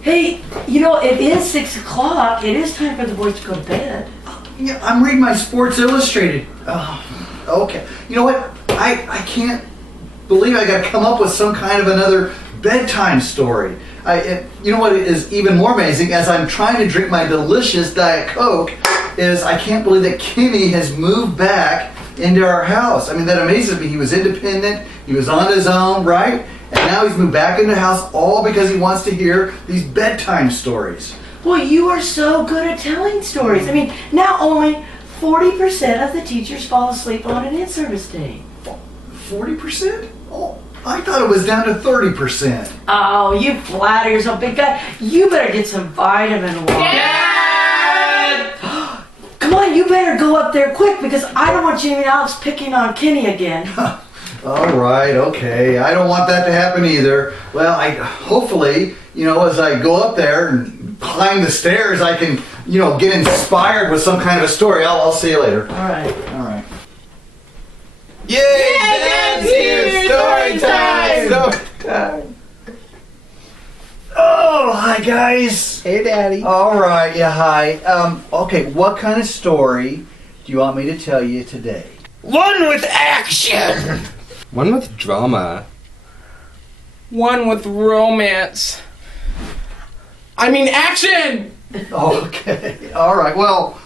Hey, you know, it is 6 o'clock. It is time for the boys to go to bed. Yeah, I'm reading my Sports Illustrated. Okay. You know what? I can't believe I got to come up with some kind of another bedtime story. You know what is even more amazing? As I'm trying to drink my delicious Diet Coke, is I can't believe that Kenny has moved back into our house. I mean, that amazes me. He was independent. He was on his own, right? And now he's moved back into the house all because he wants to hear these bedtime stories. Well, you are so good at telling stories. I mean, now only 40% of the teachers fall asleep on an in-service day. 40%? Oh, I thought it was down to 30%. Oh, you flatter yourself, big guy. You better get some vitamin water. Dad! Come on, you better go up there quick because I don't want Jamie and Alex picking on Kenny again. All right, okay. I don't want that to happen either. Well, hopefully, as I go up there and climb the stairs, I can, get inspired with some kind of a story. I'll see you later. All right. All right. Yay! Dad's here! Story time! Story time. Oh, hi guys. Hey, Daddy. All right, yeah, hi. Okay, what kind of story do you want me to tell you today? One with action! One with drama. One with romance. I mean action! Okay, all right, well,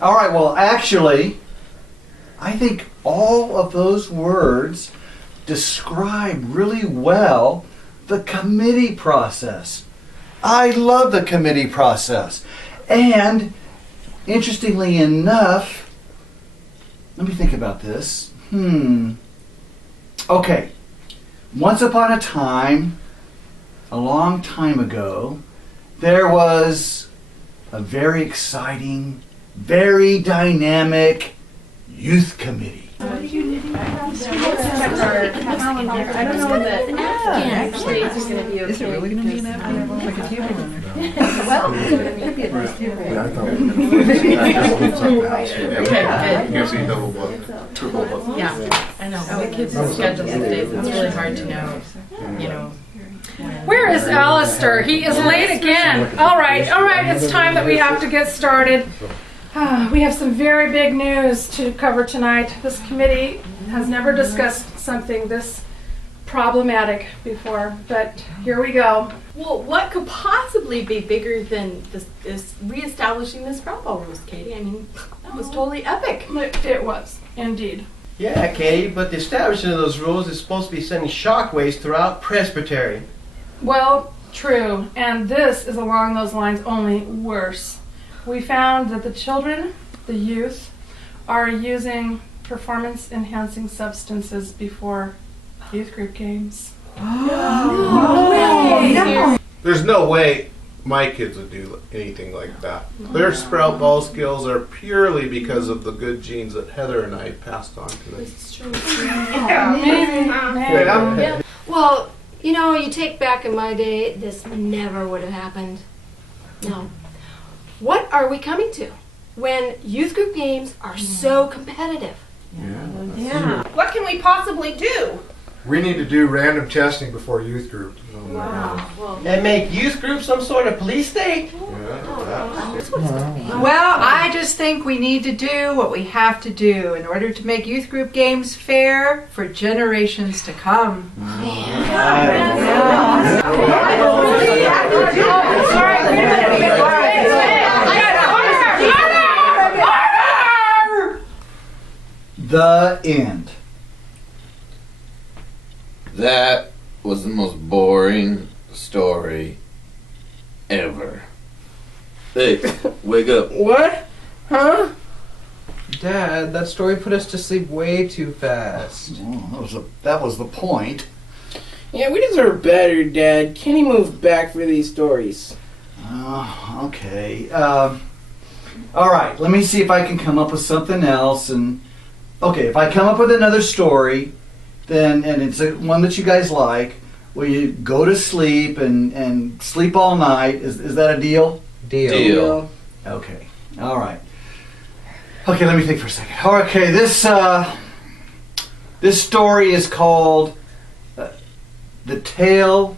all right, well, actually, I think all of those words describe really well the committee process. I love the committee process. And, interestingly enough, let me think about this. Okay, once upon a time, a long time ago, there was a very exciting, very dynamic youth committee. I don't know that actually it's going to be okay. Is it really going to be an napkin? Like a table runner. Well, it could be a nice table. Yeah, I thought we were going to Yeah, I know. The kids' schedules these days, it's really hard to know, Where is Alistair? He is late again. All right, it's time that we have to get started. We have some very big news to cover tonight. This committee has never discussed something this problematic before, but here we go. Well, what could possibly be bigger than this reestablishing this Bravo rules, Katie? I mean, that was totally epic. It was, indeed. Yeah, Katie, but the establishment of those rules is supposed to be sending shockwaves throughout Presbytery. Well, true, and this is along those lines, only worse. We found that the children, the youth, are using performance-enhancing substances before youth group games. No. There's no way my kids would do anything like that. Their sprout ball skills are purely because of the good genes that Heather and I passed on to them. It's true. Yeah. Well, you take back in my day, this never would have happened. No. What are we coming to when youth group games are so competitive? Yeah. What can we possibly do? We need to do random testing before youth groups. Wow. And make youth groups some sort of police state? Well, I just think we need to do what we have to do in order to make youth group games fair for generations to come. The end. That was the most boring story ever. Hey, wake up. What? Huh? Dad, that story put us to sleep way too fast. Oh, that was the point. Yeah, we deserve better, Dad. Kenny moved back for these stories. Okay. All right, let me see if I can come up with something else. And okay, if I come up with another story, then and it's one that you guys like, will you go to sleep and sleep all night? Is that a deal? Deal. Okay. All right. Okay, let me think for a second. Okay, this story is called The Tale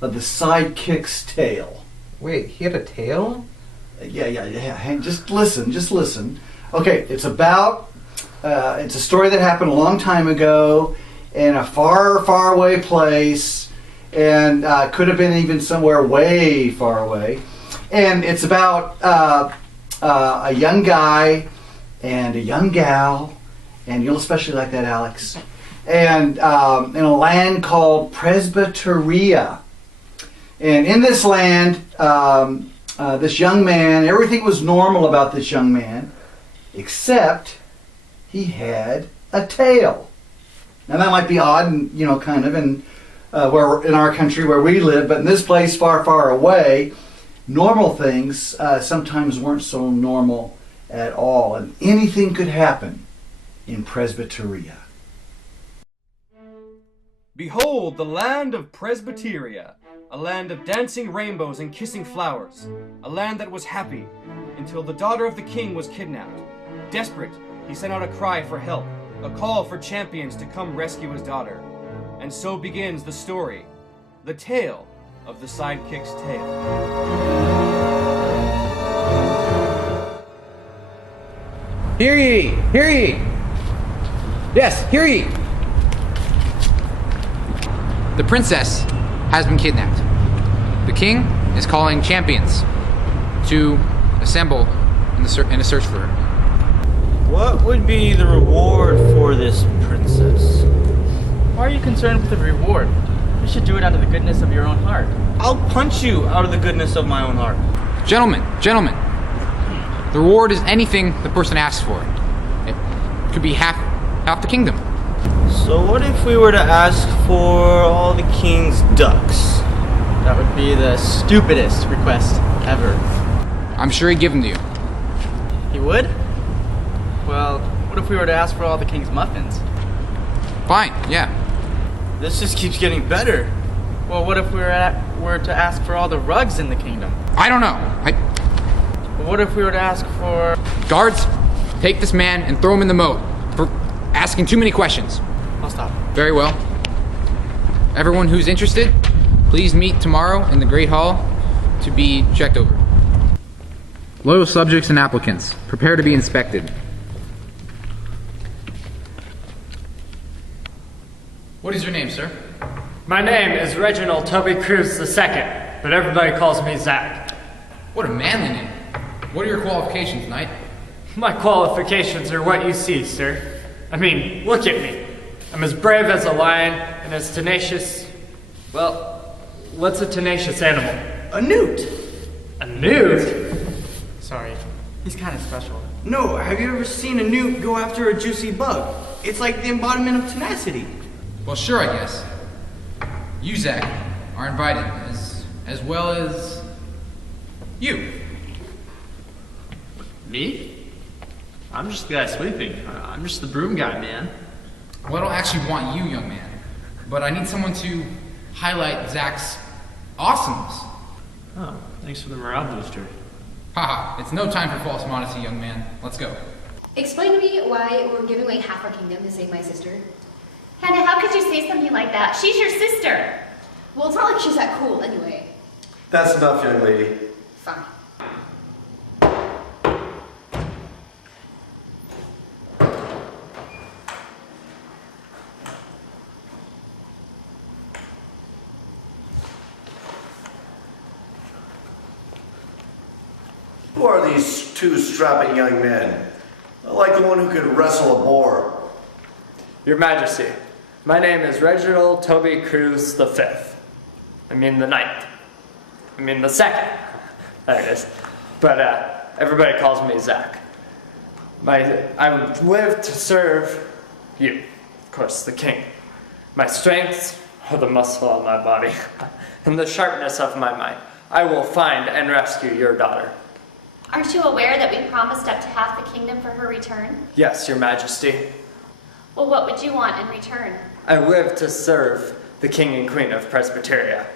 of the Sidekick's Tale. Wait, he had a tail? Yeah. Hey, just listen. Okay, it's about, it's a story that happened a long time ago in a far, far away place, and could have been even somewhere way far away. And it's about a young guy and a young gal, and you'll especially like that, Alex, and in a land called Presbyteria. And in this land, this young man, everything was normal about this young man, except he had a tail. Now that might be odd, and kind of in our country where we live, but in this place far, far away, normal things sometimes weren't so normal at all, and anything could happen in Presbyteria. Behold the land of Presbyteria, a land of dancing rainbows and kissing flowers, a land that was happy until the daughter of the king was kidnapped. Desperate, he sent out a cry for help, a call for champions to come rescue his daughter. And so begins the story, the tale of the Sidekick's tale. Hear ye! Hear ye! Yes, hear ye! The princess has been kidnapped. The king is calling champions to assemble in a search for her. What would be the reward for this princess? Why are you concerned with the reward? You should do it out of the goodness of your own heart. I'll punch you out of the goodness of my own heart. Gentlemen, the reward is anything the person asks for. It could be half the kingdom. So what if we were to ask for all the king's ducks? That would be the stupidest request ever. I'm sure he'd give them to you. He would? Well, what if we were to ask for all the king's muffins? Fine, yeah. This just keeps getting better. Well, what if we were to ask for all the rugs in the kingdom? I don't know. Well, what if we were to ask for... Guards, take this man and throw him in the moat for asking too many questions. I'll stop. Very well. Everyone who's interested, please meet tomorrow in the Great Hall to be checked over. Loyal subjects and applicants, prepare to be inspected. What is your name, sir? My name is Reginald Toby Cruz II, but everybody calls me Zach. What a manly name. What are your qualifications, knight? My qualifications are what you see, sir. I mean, look at me. I'm as brave as a lion and as tenacious... Well, what's a tenacious animal? A newt. A newt? Sorry, he's kind of special. No, have you ever seen a newt go after a juicy bug? It's like the embodiment of tenacity. Well, sure, I guess. You, Zach, are invited, as well as you. Me? I'm just the guy sleeping. I'm just the broom guy, man. Well, I don't actually want you, young man, but I need someone to highlight Zach's awesomeness. Oh, thanks for the morale booster. Haha, it's no time for false modesty, young man. Let's go. Explain to me why we're giving away half our kingdom to save my sister. Hannah, how could you say something like that? She's your sister. Well, it's not like she's that cool anyway. That's enough, young lady. Fine. Who are these two strapping young men? I like the one who could wrestle a boar. Your Majesty, my name is Reginald Toby Cruz V. I mean the ninth. I mean the second. There it is. But everybody calls me Zach. I live to serve you, of course, the king. My strengths are the muscle on my body and the sharpness of my mind. I will find and rescue your daughter. Aren't you aware that we promised up to half the kingdom for her return? Yes, Your Majesty. Well, what would you want in return? I live to serve the king and queen of Presbyteria.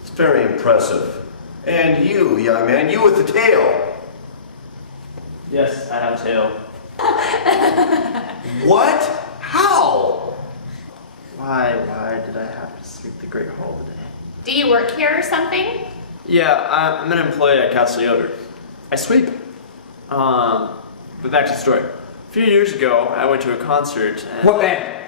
It's very impressive. And you, young man, you with the tail. Yes, I have a tail. What? How? Why did I have to sweep the Great Hall today? Do you work here or something? Yeah, I'm an employee at Castle Yoder. I sweep. But back to the story. A few years ago, I went to a concert and... What band?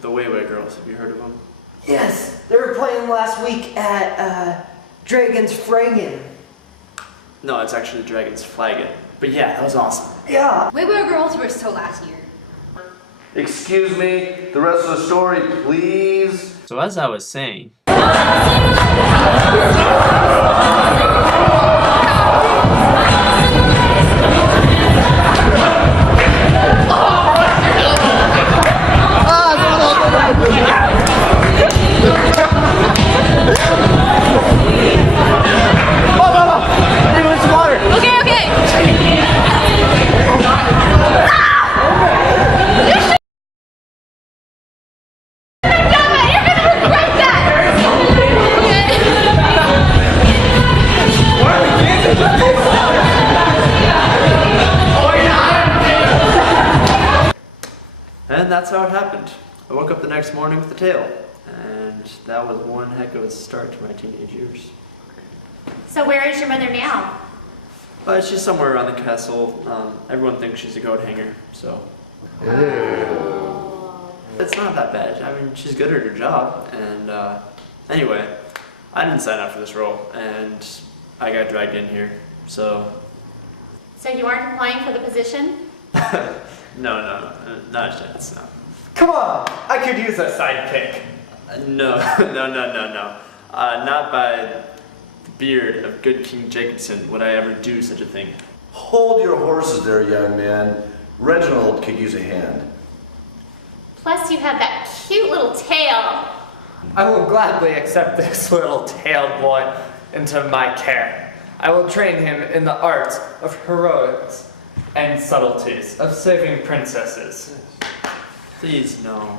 The Wayway Girls. Have you heard of them? Yes, they were playing last week at Dragon's Fraggin'. No, it's actually Dragon's Flagon. But yeah, that was awesome. Yeah. We were girls were so last year. Excuse me, the rest of the story, please. So as I was saying... And that's how it happened. I woke up the next morning with a tail. And that was one heck of a start to my teenage years. So where is your mother now? But she's somewhere around the castle. Everyone thinks she's a coat hanger, so... It's not that bad. I mean, she's good at her job. And anyway, I didn't sign up for this role. And I got dragged in here, so... So you aren't applying for the position? No, not a chance, no. Come on, I could use a sidekick. No. Not by the beard of good King Jacobson would I ever do such a thing. Hold your horses there, young man. Reginald could use a hand. Plus you have that cute little tail. I will gladly accept this little tailed boy into my care. I will train him in the arts of heroics and subtleties of saving princesses. Please, no.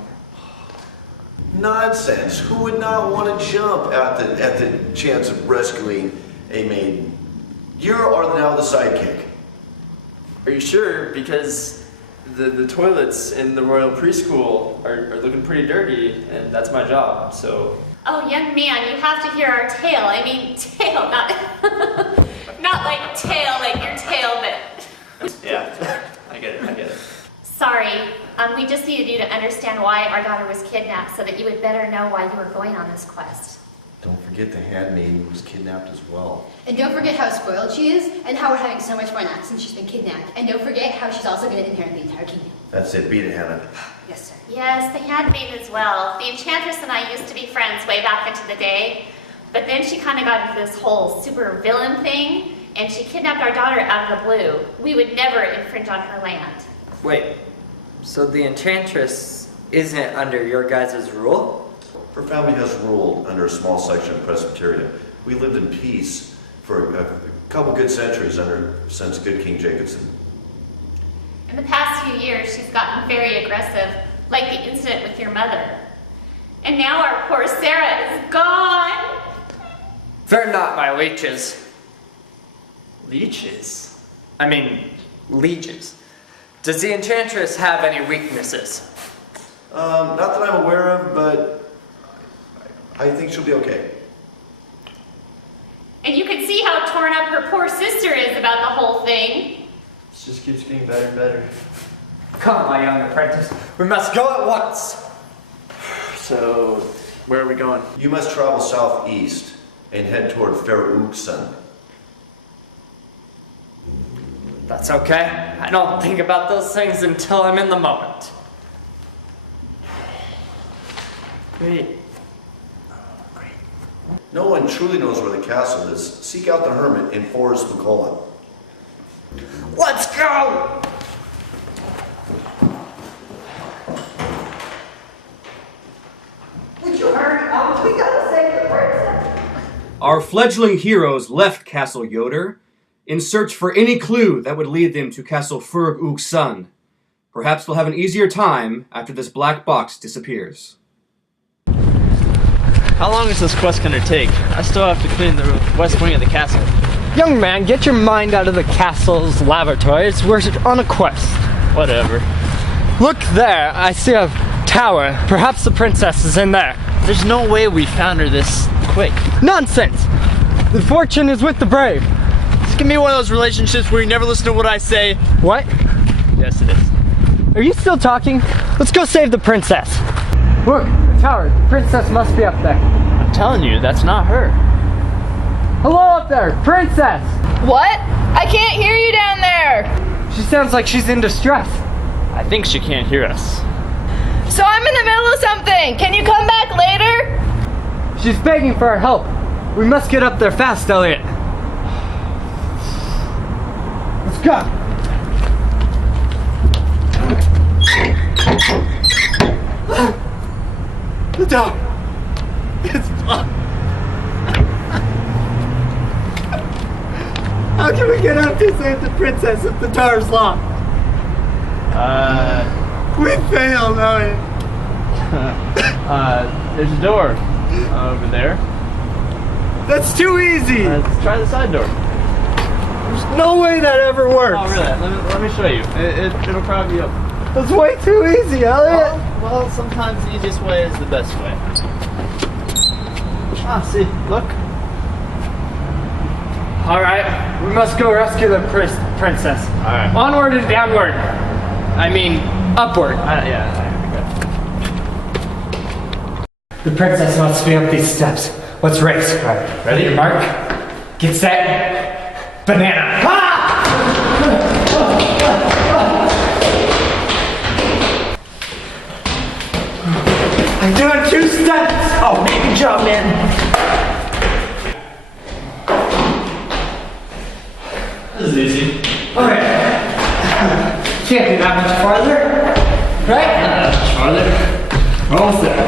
Nonsense. Who would not want to jump at the chance of rescuing a maiden? You are now the sidekick. Are you sure? Because the toilets in the royal preschool are looking pretty dirty, and that's my job, so... Oh, young man, you have to hear our tale. I mean, tail, not... not like tail, like your tail, but... Yeah, I get it. Sorry, we just needed you to understand why our daughter was kidnapped so that you would better know why you were going on this quest. Don't forget the handmaiden was kidnapped as well. And don't forget how spoiled she is, and how we're having so much fun since she's been kidnapped. And don't forget how she's also going to inherit the entire kingdom. That's it. Beat it, Hannah. Yes, sir. Yes, the handmaiden as well. The enchantress and I used to be friends way back into the day, but then she kind of got into this whole super villain thing, and she kidnapped our daughter out of the blue. We would never infringe on her land. Wait, so the enchantress isn't under your guys' rule? Her family has ruled under a small section of Presbyteria. We lived in peace for a couple good centuries since good King Jacobson. In the past few years, she's gotten very aggressive, like the incident with your mother. And now our poor Sarah is gone. They're not my leeches. Leeches? I mean, lieges. Does the enchantress have any weaknesses? Not that I'm aware of, but I think she'll be okay. And you can see how torn up her poor sister is about the whole thing. This just keeps getting better and better. Come, my young apprentice. We must go at once. So, where are we going? You must travel southeast and head toward Ferugsan. That's okay. I don't think about those things until I'm in the moment. Great. No one truly knows where the castle is. Seek out the hermit in Forest McCullough. Let's go! Would you hurry up? We gotta save the princess. Our fledgling heroes left Castle Yoder in search for any clue that would lead them to Castle Ferg Ug Sun. Perhaps they'll have an easier time after this black box disappears. How long is this quest gonna take? I still have to clean the west wing of the castle. Young man, get your mind out of the castle's laboratories. We're on a quest. Whatever. Look there. I see a tower. Perhaps the princess is in there. There's no way we found her this quick. Nonsense! The fortune is with the brave. This can be one of those relationships where you never listen to what I say. What? Yes, it is. Are you still talking? Let's go save the princess. Look, the tower. The princess must be up there. I'm telling you, that's not her. Hello up there, princess! What? I can't hear you down there! She sounds like she's in distress. I think she can't hear us. So I'm in the middle of something! Can you come back later? She's begging for our help. We must get up there fast, Elliot. Let's go! The door! It's locked! How can we get up to save the princess if the door's locked? We failed, Elliot. There's a door over there. That's too easy! Let's try the side door. There's no way that ever works! Oh, really? Let me show you. It'll probably be open. That's way too easy, Elliot! Well, sometimes the easiest way is the best way. Ah, see, look. Alright, we must go rescue the princess. Alright. Onward and downward. I mean, upward. Yeah. The princess must be up these steps. Let's race. Alright, ready? Your mark. Get set. Banana. I'm doing 2 steps! Oh, man, good job, man. This is easy. Okay. Can't be that much farther. Right? Not that much farther. Almost there.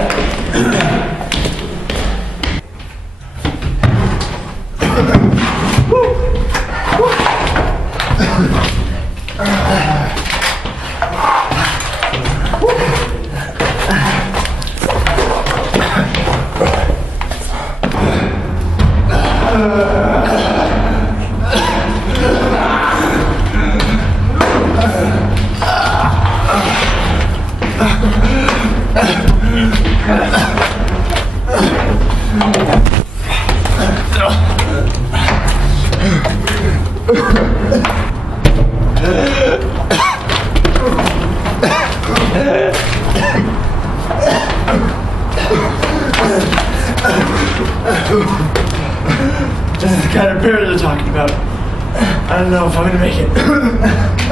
This is the kind of beer they're talking about. I don't know if I'm gonna make it. Who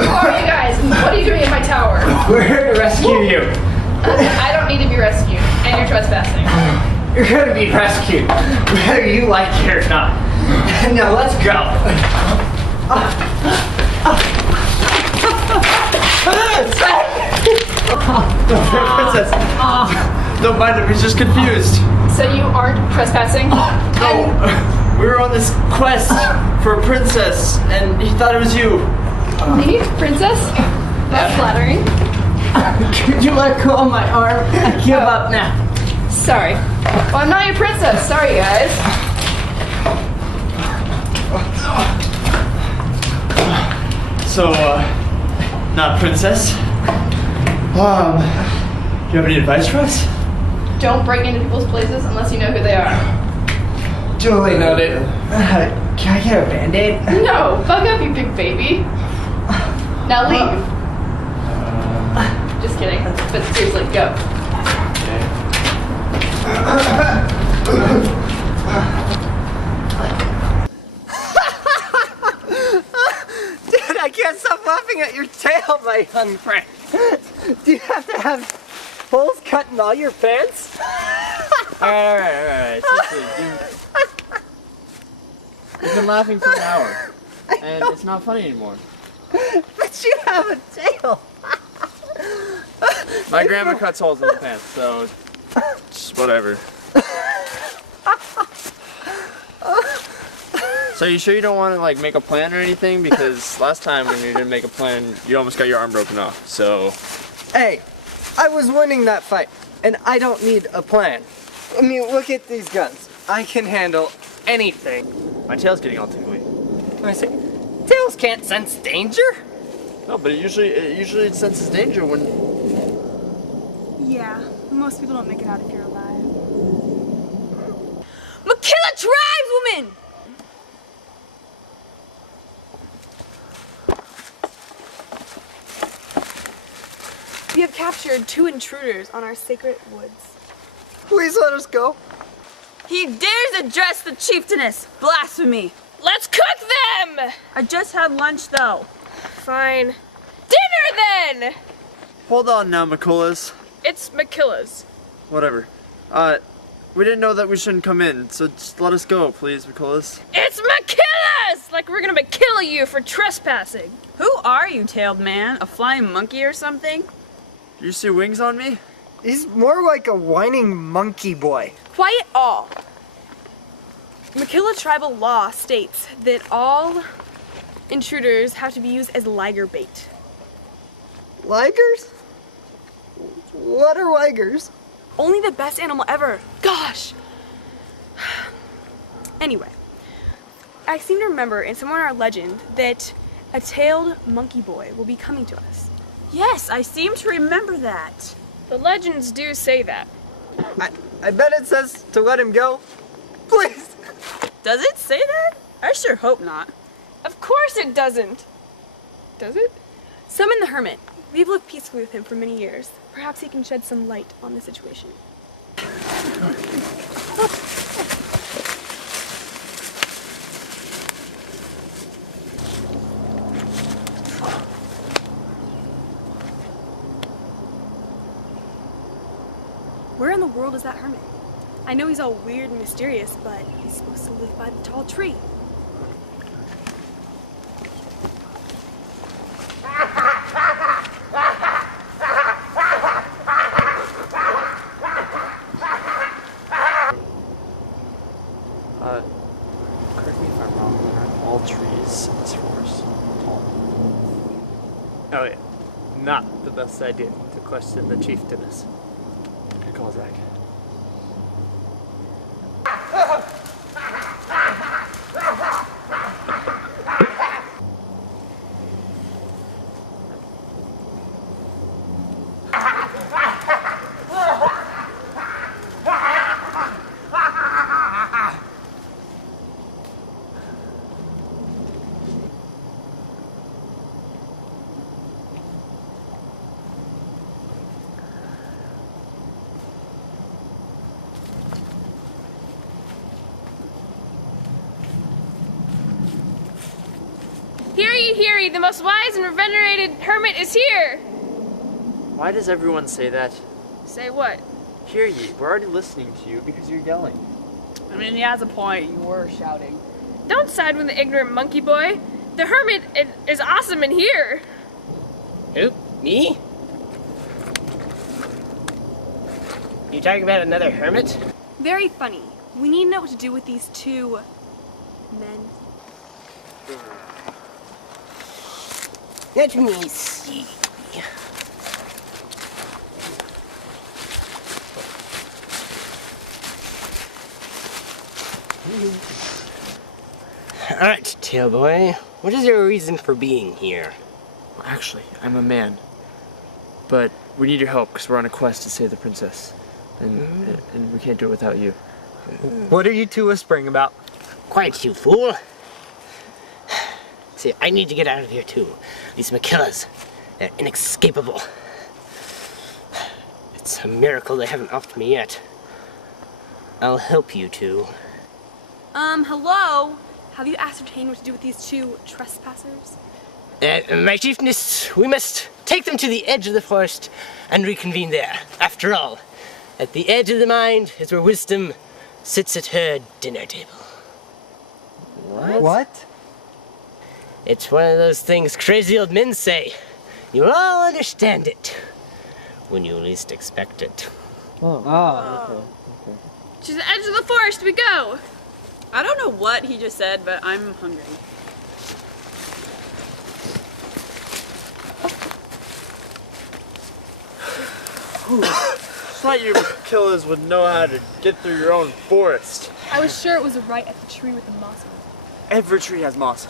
are you guys? What are you doing in my tower? We're here to rescue you. I don't need to be rescued, and you're trespassing. You're gonna be rescued, whether you like it or not. Now let's go. Princess, don't mind him, he's just confused. So you aren't trespassing? No, we were on this quest for a princess, and he thought it was you. Me? Princess? That's flattering. Could you let go of my arm? I give up now. Sorry. Well, I'm not your princess. Sorry, guys. So, not princess? Do you have any advice for us? Don't break into people's places unless you know who they are. Totally noted. Can I get a Band-Aid? No, fuck up, you big baby. Now leave. Just kidding. But seriously, go. Dude, I can't stop laughing at your tail, my young friend. Do you have to have holes cut in all your pants? Alright. You've been laughing for an hour, and it's not funny anymore. But you have a tail. My grandma cuts holes in the pants, so just whatever. So you sure you don't want to like make a plan or anything? Because last time when you didn't make a plan, you almost got your arm broken off. So. Hey, I was winning that fight, and I don't need a plan. I mean, look at these guns. I can handle anything. My tail's getting all tickly. Let me see. Tails can't sense danger? No, but it usually senses danger when. Yeah, most people don't make it out if you're alive. Makilla tribeswoman! We have captured 2 intruders on our sacred woods. Please let us go. He dares address the chieftainess. Blasphemy. Let's cook them! I just had lunch though. Fine. Dinner then! Hold on now, McCullough. It's Makilla's. Whatever. We didn't know that we shouldn't come in, so just let us go, please, McCullough. It's Makilla's! Like we're gonna Makilla you for trespassing. Who are you, tailed man? A flying monkey or something? Do you see wings on me? He's more like a whining monkey boy. Quiet all. Makilla tribal law states that all intruders have to be used as liger bait. Ligers? What are ligers? Only the best animal ever. Gosh! Anyway, I seem to remember in somewhere in our legend that a tailed monkey boy will be coming to us. Yes, I seem to remember that. The legends do say that. I bet it says to let him go. Please. Does it say that? I sure hope not. Of course it doesn't. Does it? Summon the hermit. We've lived peacefully with him for many years. Perhaps he can shed some light on the situation. Where in the world is that hermit? I know he's all weird and mysterious, but he's supposed to live by the tall tree. Correct me if I'm wrong, but aren't all trees as far as tall? Oh yeah, not the best idea to question the chieftainess. Good call, Zach. Hear ye, the most wise and venerated hermit is here! Why does everyone say that? Say what? Hear ye, we're already listening to you because you're yelling. I mean, he has a point. You were shouting. Don't side with the ignorant monkey boy. The hermit is awesome in here. Who? Me? You talking about another hermit? Very funny. We need to know what to do with these 2 men. Let me see. Alright, Tailboy. What is your reason for being here? Actually, I'm a man. But we need your help because we're on a quest to save the princess. And we can't do it without you. What are you two whispering about? Quiet, you fool. See, I need to get out of here too. These Makillas, they're inescapable. It's a miracle they haven't offed me yet. I'll help you two. Hello? Have you ascertained what to do with these 2 trespassers? My chiefness, we must take them to the edge of the forest and reconvene there. After all, at the edge of the mind is where wisdom sits at her dinner table. What? It's one of those things crazy old men say. You'll all understand it when you least expect it. Okay. To the edge of the forest we go! I don't know what he just said, but I'm hungry. Thought you killers would know how to get through your own forest. I was sure it was right at the tree with the moss on it. Every tree has moss.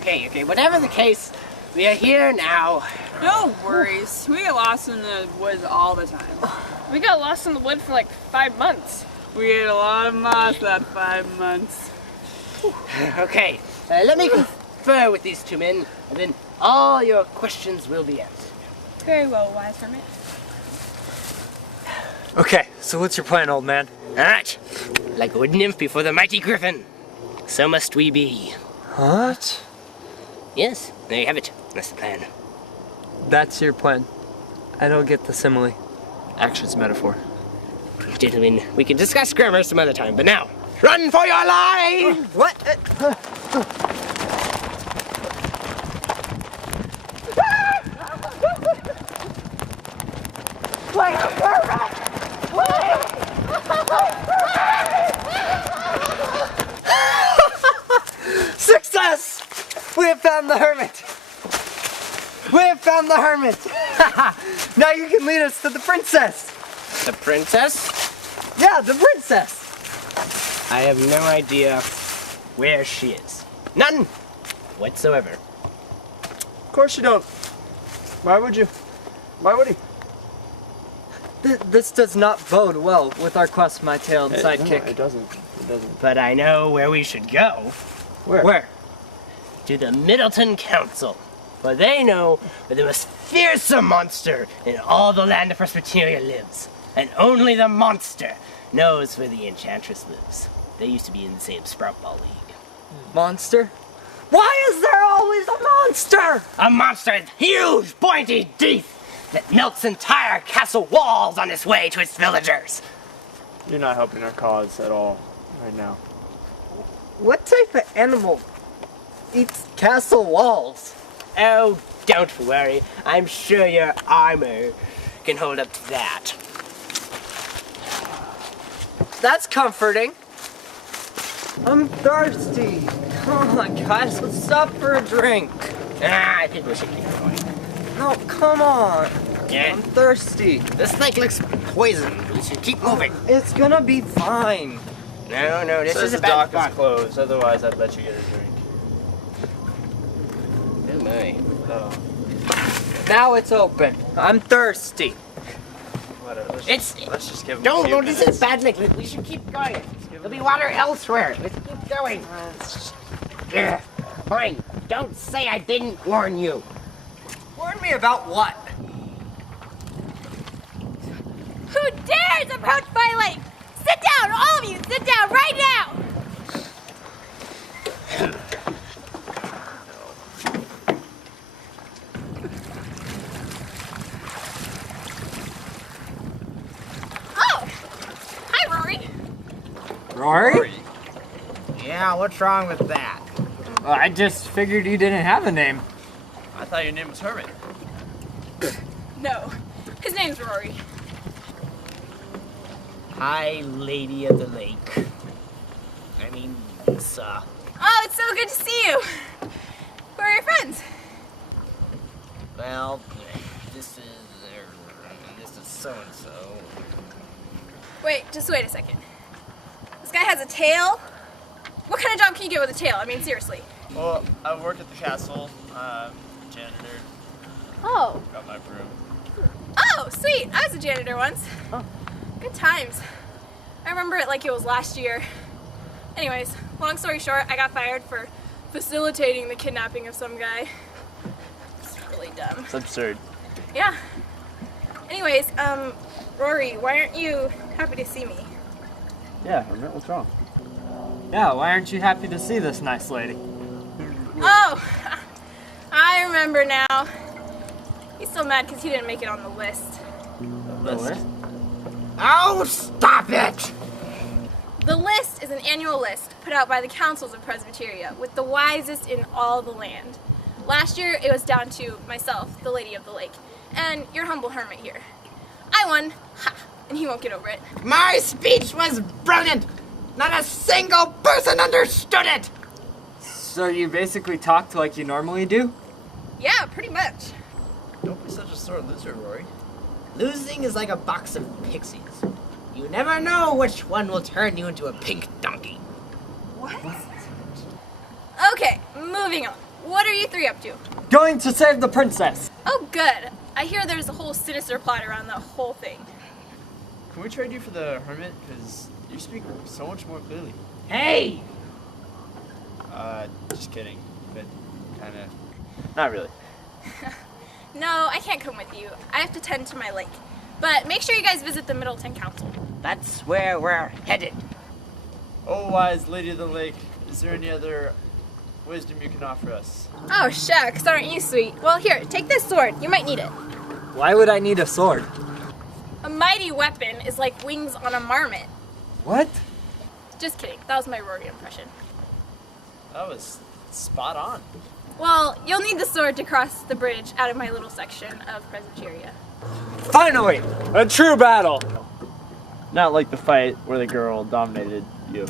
Okay, whatever the case, we are here now. No worries. We get lost in the woods all the time. We got lost in the wood for like 5 months. We ate a lot of moss that 5 months. Okay, let me confer with these two men, and then all your questions will be answered. Very well, wise hermit. Okay, so what's your plan, old man? Alright, like a wood nymph before the mighty griffin, so must we be. What? Yes, there you have it. That's the plan. That's your plan. I don't get the simile. Action's metaphor. Gentlemen, we can discuss grammar some other time, but now, run for your life! What? Success! We have found the hermit! We have found the hermit! Now you can lead us to the princess! The princess? Yeah, the princess! I have no idea where she is. None whatsoever. Of course you don't. Why would you? Why would he? This does not bode well with our quest, my tail and sidekick. No, it doesn't. It doesn't. But I know where we should go. Where? Where? To the Middleton Council. For they know where the most fearsome monster in all the land of Presbyteria lives. And only the monster knows where the Enchantress lives. They used to be in the same Sprout Ball League. Monster? Why is there always a monster? A monster with huge, pointy teeth that melts entire castle walls on its way to its villagers. You're not helping our cause at all right now. What type of animal eats castle walls? Oh, don't worry. I'm sure your armor can hold up to that. That's comforting. I'm thirsty. Come on, guys, let's stop for a drink. I think we should keep going. No, come on. Yeah. I'm thirsty. This snake looks poisoned. We should keep moving. It's gonna be fine. No, this Says is a the bad dock spot. is closed, otherwise I'd let you get a drink. Oh my. Oh. Now it's open. I'm thirsty. Whatever. Let's just give him Don't, a few this minutes. is bad, Nick. We should keep going. There'll be water elsewhere. Let's keep going. Ugh. Fine. Don't say I didn't warn you. Warn me about what? Who dares approach my lake? Sit down, all of you! Sit down right now! Oh! Hi, Rory. Rory? Yeah, what's wrong with that? Well, I just figured you didn't have a name. I thought your name was Hermit. No, his name's Rory. Hi, Lady of the Lake. I mean, Lisa. Oh, it's so good to see you. Who are your friends? Well, this is so-and-so. Just wait a second. This guy has a tail? What kind of job can you get with a tail? I mean, seriously. Well, I work at the castle. Janitor. Oh. Got my broom. Oh, sweet. I was a janitor once. Oh. Good times. I remember it like it was last year. Anyways, long story short, I got fired for facilitating the kidnapping of some guy. It's really dumb. It's absurd. Yeah. Anyways, Rory, why aren't you happy to see me? Yeah, Hermit, what's wrong? Yeah, why aren't you happy to see this nice lady? Oh, I remember now. He's so mad because he didn't make it on the list. The list? Oh, stop it! The list is an annual list put out by the councils of Presbyteria with the wisest in all the land. Last year, it was down to myself, the Lady of the Lake, and your humble hermit here. I won, ha, and he won't get over it. My speech was brilliant! Not a single person understood it! So you basically talked like you normally do? Yeah, pretty much. Don't be such a sore loser, Rory. Losing is like a box of pixies. You never know which one will turn you into a pink donkey. What? Okay, moving on. What are you three up to? Going to save the princess. Oh, good. I hear there's a whole sinister plot around the whole thing. Can we trade you for the hermit? Because you speak so much more clearly. Hey! Just kidding. But kinda. Not really. No, I can't come with you. I have to tend to my lake. But make sure you guys visit the Middleton Council. That's where we're headed. Oh, wise lady of the lake, is there any other wisdom you can offer us? Oh, shucks, aren't you sweet? Well, here, take this sword. You might need it. Why would I need a sword? A mighty weapon is like wings on a marmot. What? Just kidding. That was my Rory impression. That was spot on. Well, you'll need the sword to cross the bridge out of my little section of Presbyteria. Finally! A true battle! Not like the fight where the girl dominated you.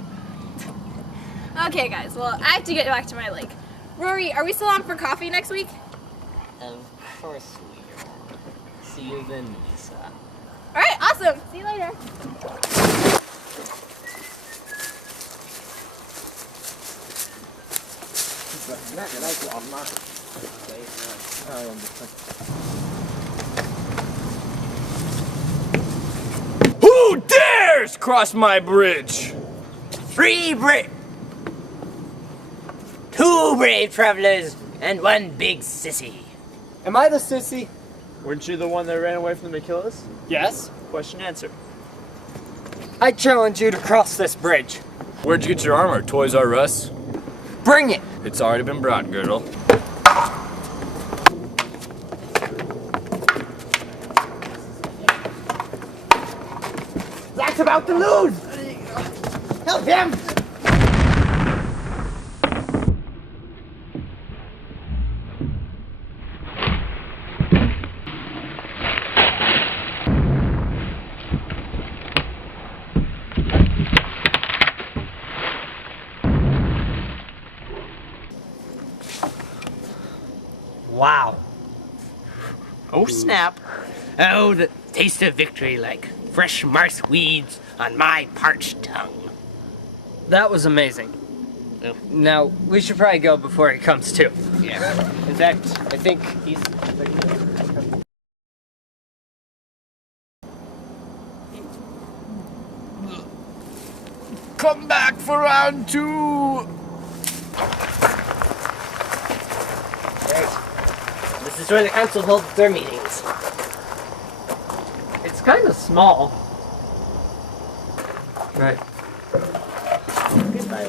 Okay, guys, well, I have to get back to my lake. Rory, are we still on for coffee next week? Of course we are. See you then, Lisa. Alright, awesome. See you later. Who dares cross my bridge? Three brave... Two brave travelers and one big sissy. Am I the sissy? Weren't you the one that ran away from the Achilles? Yes. Question answered. I challenge you to cross this bridge. Where'd you get your armor, Toys R Us? Bring it! It's already been brought, girdle. Zach's about to lose! Help him! Wow. Oh snap. Oh, the taste of victory like fresh marsh weeds on my parched tongue. That was amazing. Now, we should probably go before he comes to. Yeah. In fact, I think he's... Come back for round 2! Right. This is where the council holds their meetings. It's kind of small. Right. Goodbye,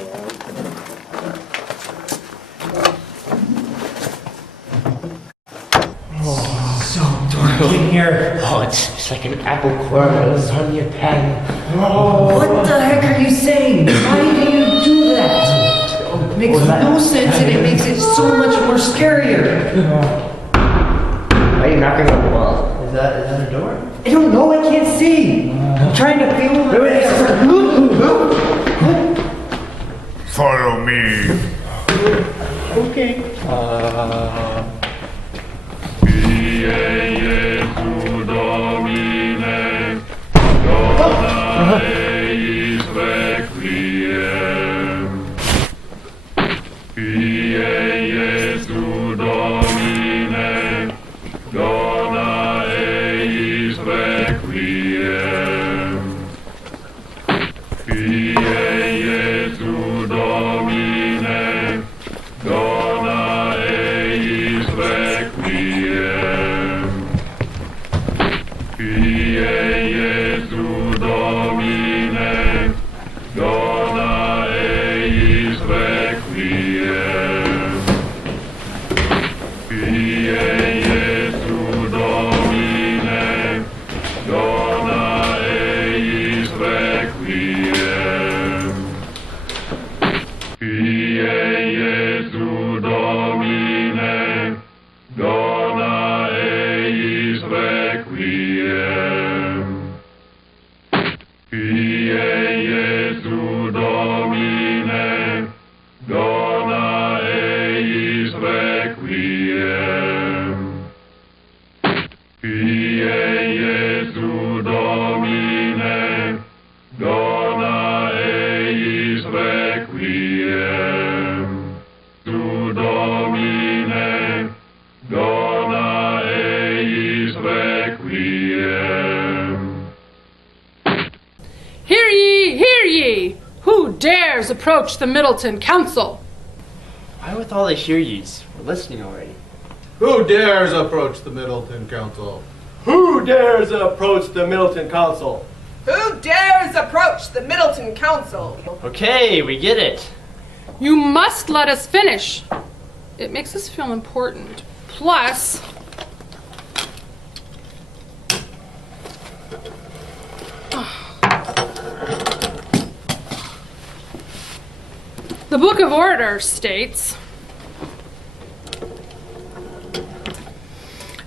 In here. Oh, it's like an apple kernels on your pen. Oh, what the heck are you saying? Why do you do that? It makes no sense and it makes it so much more scarier. Why are you knocking on the wall? Is that a door? I don't know, I can't see. I'm trying to feel Follow me. Okay. Requiem, tu Domine. approach the Middleton Council? Why with all the hear-yous? We're listening already. Who dares approach the Middleton Council? Who dares approach the Middleton Council? Who dares approach the Middleton Council? Okay, we get it. You must let us finish. It makes us feel important. Plus, the Book of Order states,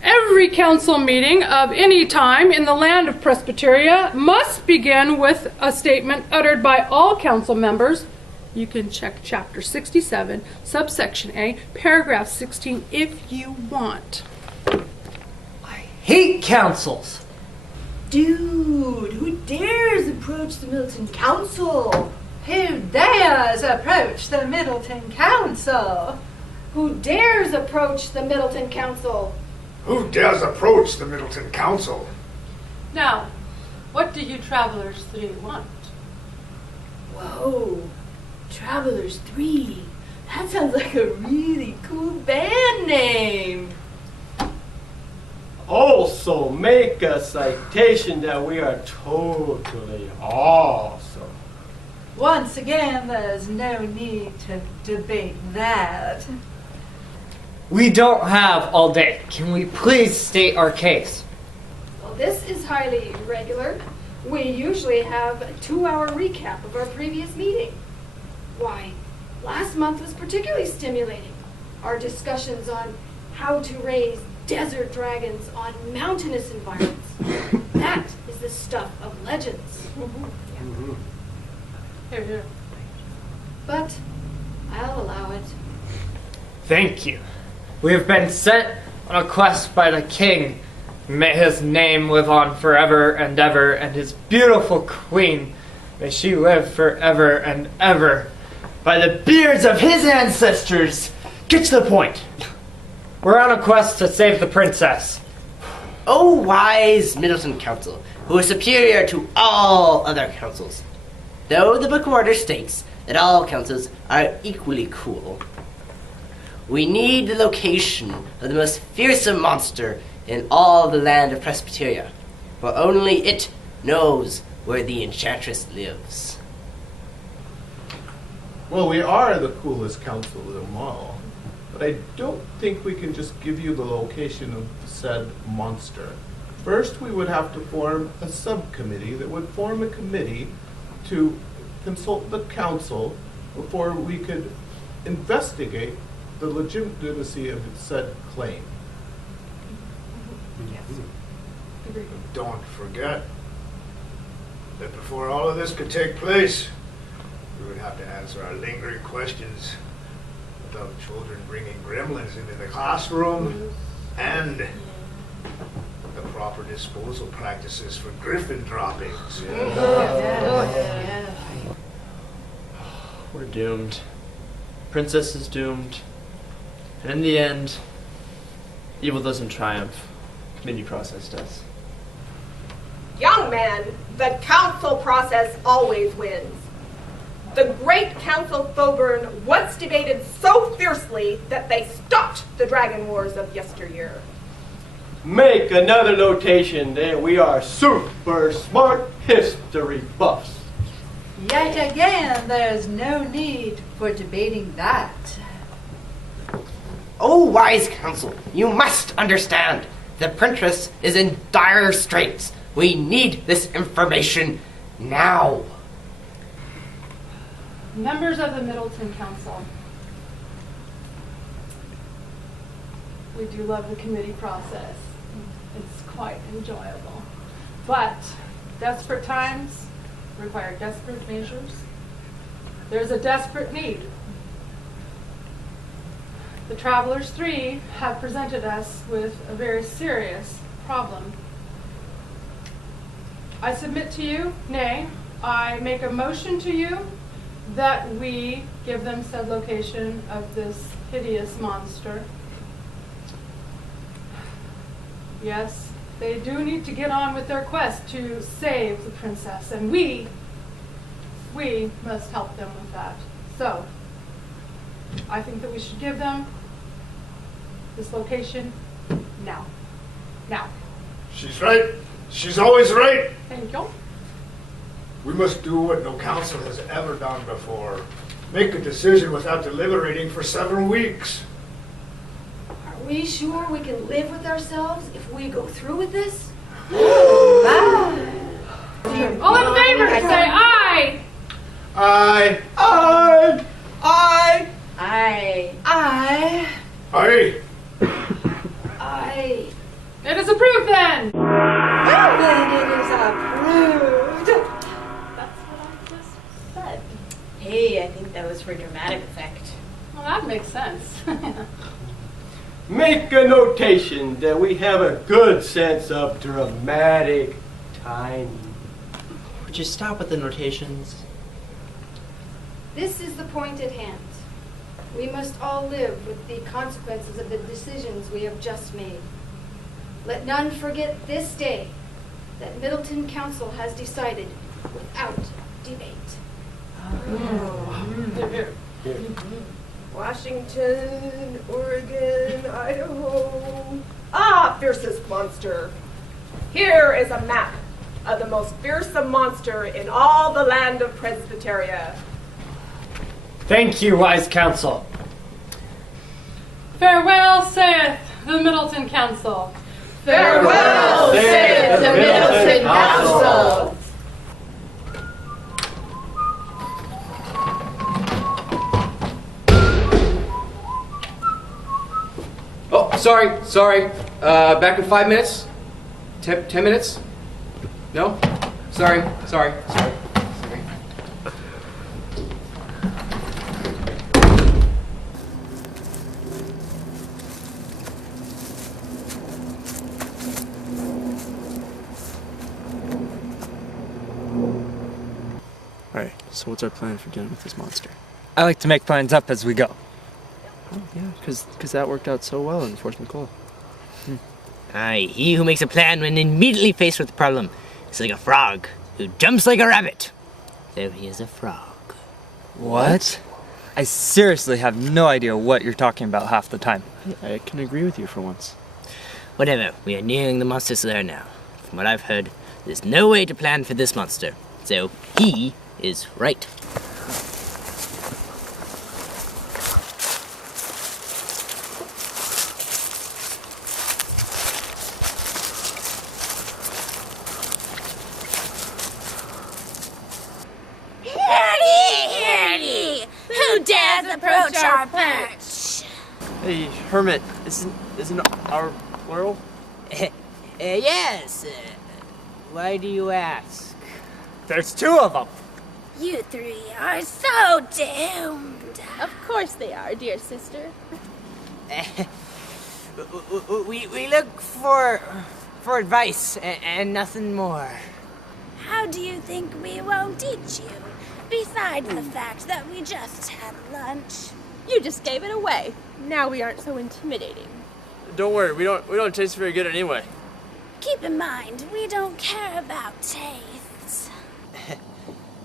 every council meeting of any time in the land of Presbyteria must begin with a statement uttered by all council members. You can check chapter 67, subsection A, paragraph 16 if you want. Hate councils. Dude, who dares approach the Middleton Council? Who dares approach the Middleton Council? Who dares approach the Middleton Council? Who dares approach the Middleton Council? Now, what do you Travelers 3 want? Whoa, Travelers 3. That sounds like a really cool band name. Also, make a citation that we are totally awesome. Once again, there's no need to debate that. We don't have all day. Can we please state our case? Well, this is highly irregular. We usually have a 2-hour recap of our previous meeting. Why, last month was particularly stimulating. Our discussions on how to raise desert dragons on mountainous environments. That is the stuff of legends. Here, here. But I'll allow it. Thank you. We have been sent on a quest by the king. May his name live on forever and ever, and his beautiful queen, may she live forever and ever. By the beards of his ancestors! Get to the point. We're on a quest to save the princess. O wise Middleton Council, who is superior to all other councils. Though the Book of Order states that all councils are equally cool, we need the location of the most fearsome monster in all the land of Presbyteria, for only it knows where the enchantress lives. Well, we are the coolest council of them all, but I don't think we can just give you the location of the said monster. First, we would have to form a subcommittee that would form a committee to consult the council before we could investigate the legitimacy of said claim. Don't forget that before all of this could take place, we would have to answer our lingering questions about children bringing gremlins into the classroom and the proper disposal practices for griffin droppings. We're doomed. Princess is doomed. And in the end, evil doesn't triumph. Committee process does. Young man, the council process always wins. The great Council Thoburn once debated so fiercely that they stopped the dragon wars of yesteryear. Make another notation that we are super smart history buffs. Yet again, there's no need for debating that. O wise council, you must understand. The princess is in dire straits. We need this information now. Members of the Middleton Council, we do love the committee process. It's quite enjoyable. But desperate times require desperate measures. There's a desperate need. The Travelers 3 have presented us with a very serious problem. I submit to you, nay, I make a motion to you that we give them said location of this hideous monster. Yes, they do need to get on with their quest to save the princess, and we we must help them with that. So, I think that we should give them this location now. Now. She's right. She's always right. Thank you. We must do what no council has ever done before. Make a decision without deliberating for several weeks. Are we sure we can live with ourselves if we go through with this? All in favor, say aye. Aye. Aye. Aye. Aye. Aye. Aye. Aye. It is approved then. Well, then it is approved. That's what I just said. Hey, I think that was for dramatic effect. Well, that makes sense. Make a notation that we have a good sense of dramatic timing. Would you stop with the notations? This is the point at hand. We must all live with the consequences of the decisions we have just made. Let none forget this day that Middleton Council has decided without debate. Washington, Oregon, Idaho. Ah, fiercest monster. Here is a map of the most fearsome monster in all the land of Presbyteria. Thank you, wise counsel. Farewell, saith the Middleton Council. Farewell, saith the Middleton Council. Oh, sorry. Back in 5 minutes? 10 minutes? No? Sorry. Alright, so what's our plan for dealing with this monster? I like to make plans up as we go. Oh, yeah, because that worked out so well in Fort McCall. Aye, he who makes a plan when immediately faced with a problem is like a frog who jumps like a rabbit. So he is a frog. What? I seriously have no idea what you're talking about half the time. I can agree with you for once. Whatever, we are nearing the monster's lair now. From what I've heard, there's no way to plan for this monster. So he is right. Hearty! Who dares approach our perch? Hey, Hermit, isn't our plural? Yes. Why do you ask? There's 2 of them. You three are so doomed. Of course they are, dear sister. We look for advice and nothing more. How do you think we won't teach you? Besides the fact that we just had lunch. You just gave it away. Now we aren't so intimidating. Don't worry, we don't taste very good anyway. Keep in mind, we don't care about tastes.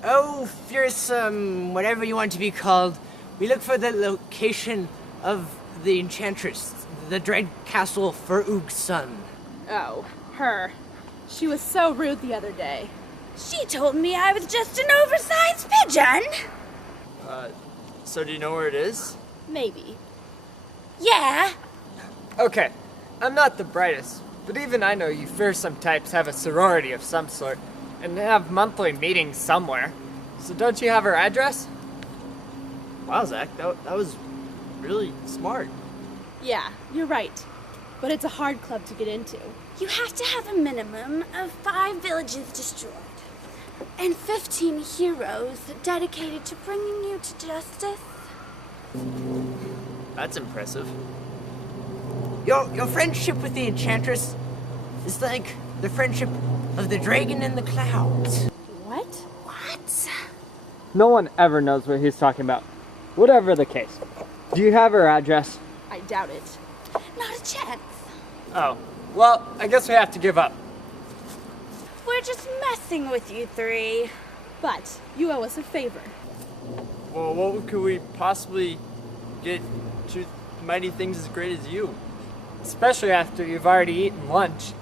Oh, fearsome, whatever you want to be called, we look for the location of the enchantress, the dread castle Ferug's son. Oh, her. She was so rude the other day. She told me I was just an oversized pigeon. So do you know where it is? Maybe. Yeah. Okay, I'm not the brightest, but even I know you fearsome types have a sorority of some sort, and have monthly meetings somewhere. So don't you have her address? Wow, Zach, that was really smart. Yeah, you're right. But it's a hard club to get into. You have to have a minimum of 5 villages destroyed. And 15 heroes dedicated to bringing you to justice. That's impressive. Your friendship with the enchantress is like the friendship of the dragon in the clouds. What? What? No one ever knows what he's talking about. Whatever the case. Do you have her address? I doubt it. Not a chance. Oh, well, I guess we have to give up. We're just messing with you three. But you owe us a favor. Well, what could we possibly get to mighty things as great as you? Especially after you've already eaten lunch.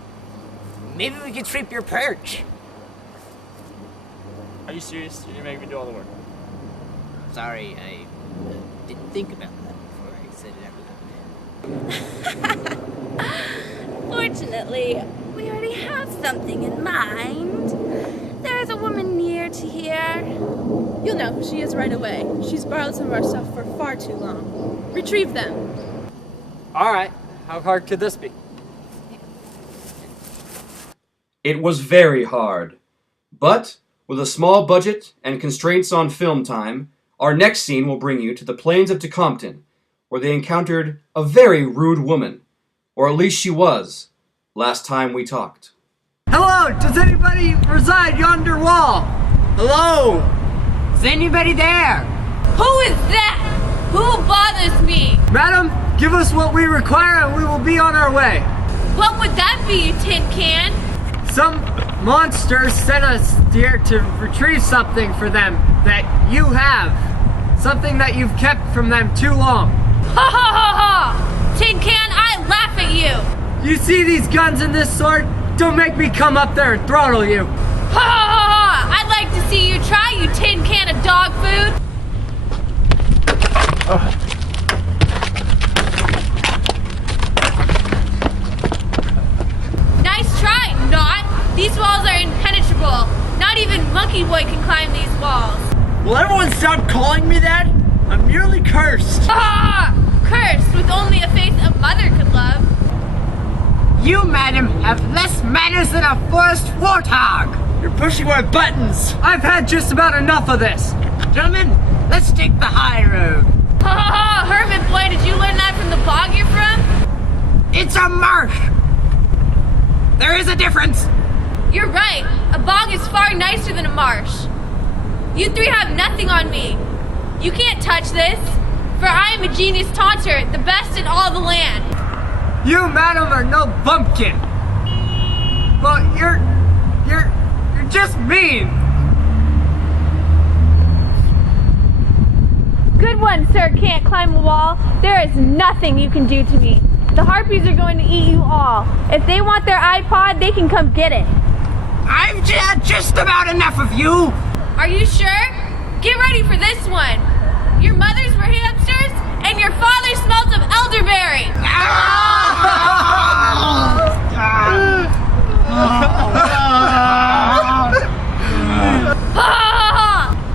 Maybe we could sweep your perch. Are you serious? You're making me do all the work. Sorry, I didn't think about that before I said it out loud. Fortunately, we already have something in mind. There is a woman near to here. You'll know who she is right away. She's borrowed some of our stuff for far too long. Retrieve them. All right. How hard could this be? It was very hard. But, with a small budget and constraints on film time, our next scene will bring you to the plains of Tecompton, where they encountered a very rude woman. Or at least she was, last time we talked. Hello! Does anybody reside yonder wall? Hello! Is anybody there? Who is that? Who bothers me? Madam, give us what we require and we will be on our way. What would that be, you tin can? Some monsters sent us here to retrieve something for them that you have. Something that you've kept from them too long. Ha ha ha ha! Tin can, I laugh at you! You see these guns and this sword? Don't make me come up there and throttle you. Ha ha ha ha! I'd like to see you try, you tin can of dog food! Nice try, Not! These walls are impenetrable. Not even Monkey Boy can climb these walls. Will everyone stop calling me that? I'm merely cursed. Ah! Cursed with only a face a mother could love. You, madam, have less manners than a forest warthog. You're pushing my buttons. I've had just about enough of this. Gentlemen, let's take the high road. Ha ha ha! Hermit boy, did you learn that from the bog you're from? It's a marsh. There is a difference. You're right. A bog is far nicer than a marsh. You three have nothing on me. You can't touch this, for I am a genius taunter, the best in all the land. You, madam, are no bumpkin. Well, you're just mean. Good one, sir. Can't climb a wall. There is nothing you can do to me. The harpies are going to eat you all. If they want their iPod, they can come get it. I've had just about enough of you. Are you sure? Get ready for this one. Your mothers were hamsters, and your father smelt of elderberry.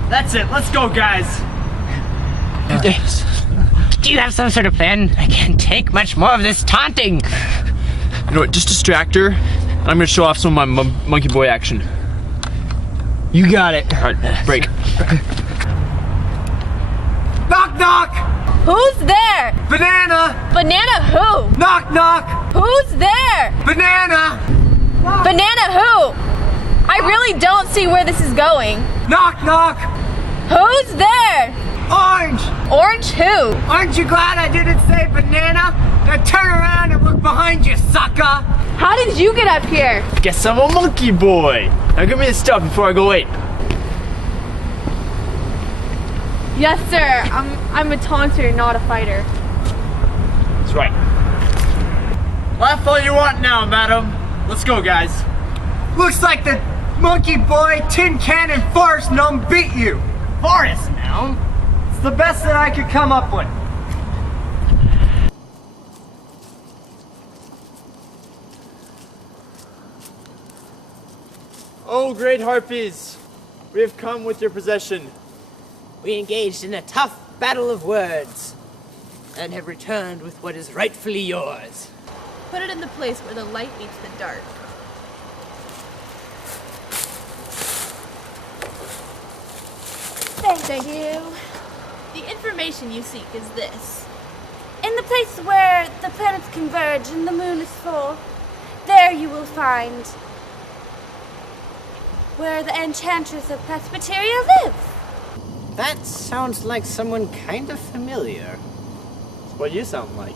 That's it. Let's go, guys. Do you have some sort of plan? I can't take much more of this taunting. You know what, just distract her. I'm gonna show off some of my monkey boy action. You got it. Alright, break. Knock, knock! Who's there? Banana! Banana who? Knock, knock! Who's there? Banana! Banana who? I really don't see where this is going. Knock, knock! Who's there? Orange! Orange who? Aren't you glad I didn't say banana? Now turn around and look behind you, sucker! How did you get up here? Guess I'm a monkey boy. Now give me the stuff before I go ape. Yes, sir. I'm a taunter, not a fighter. That's right. Laugh all you want now, madam. Let's go, guys. Looks like the monkey boy, tin can, and forest gnome beat you. Forest gnome? It's the best that I could come up with. Oh, great harpies, we have come with your possession. We engaged in a tough battle of words, and have returned with what is rightfully yours. Put it in the place where the light meets the dark. Thank you. The information you seek is this. In the place where the planets converge and the moon is full, there you will find where the Enchantress of Presbyteria lives. That sounds like someone kind of familiar. It's what you sound like.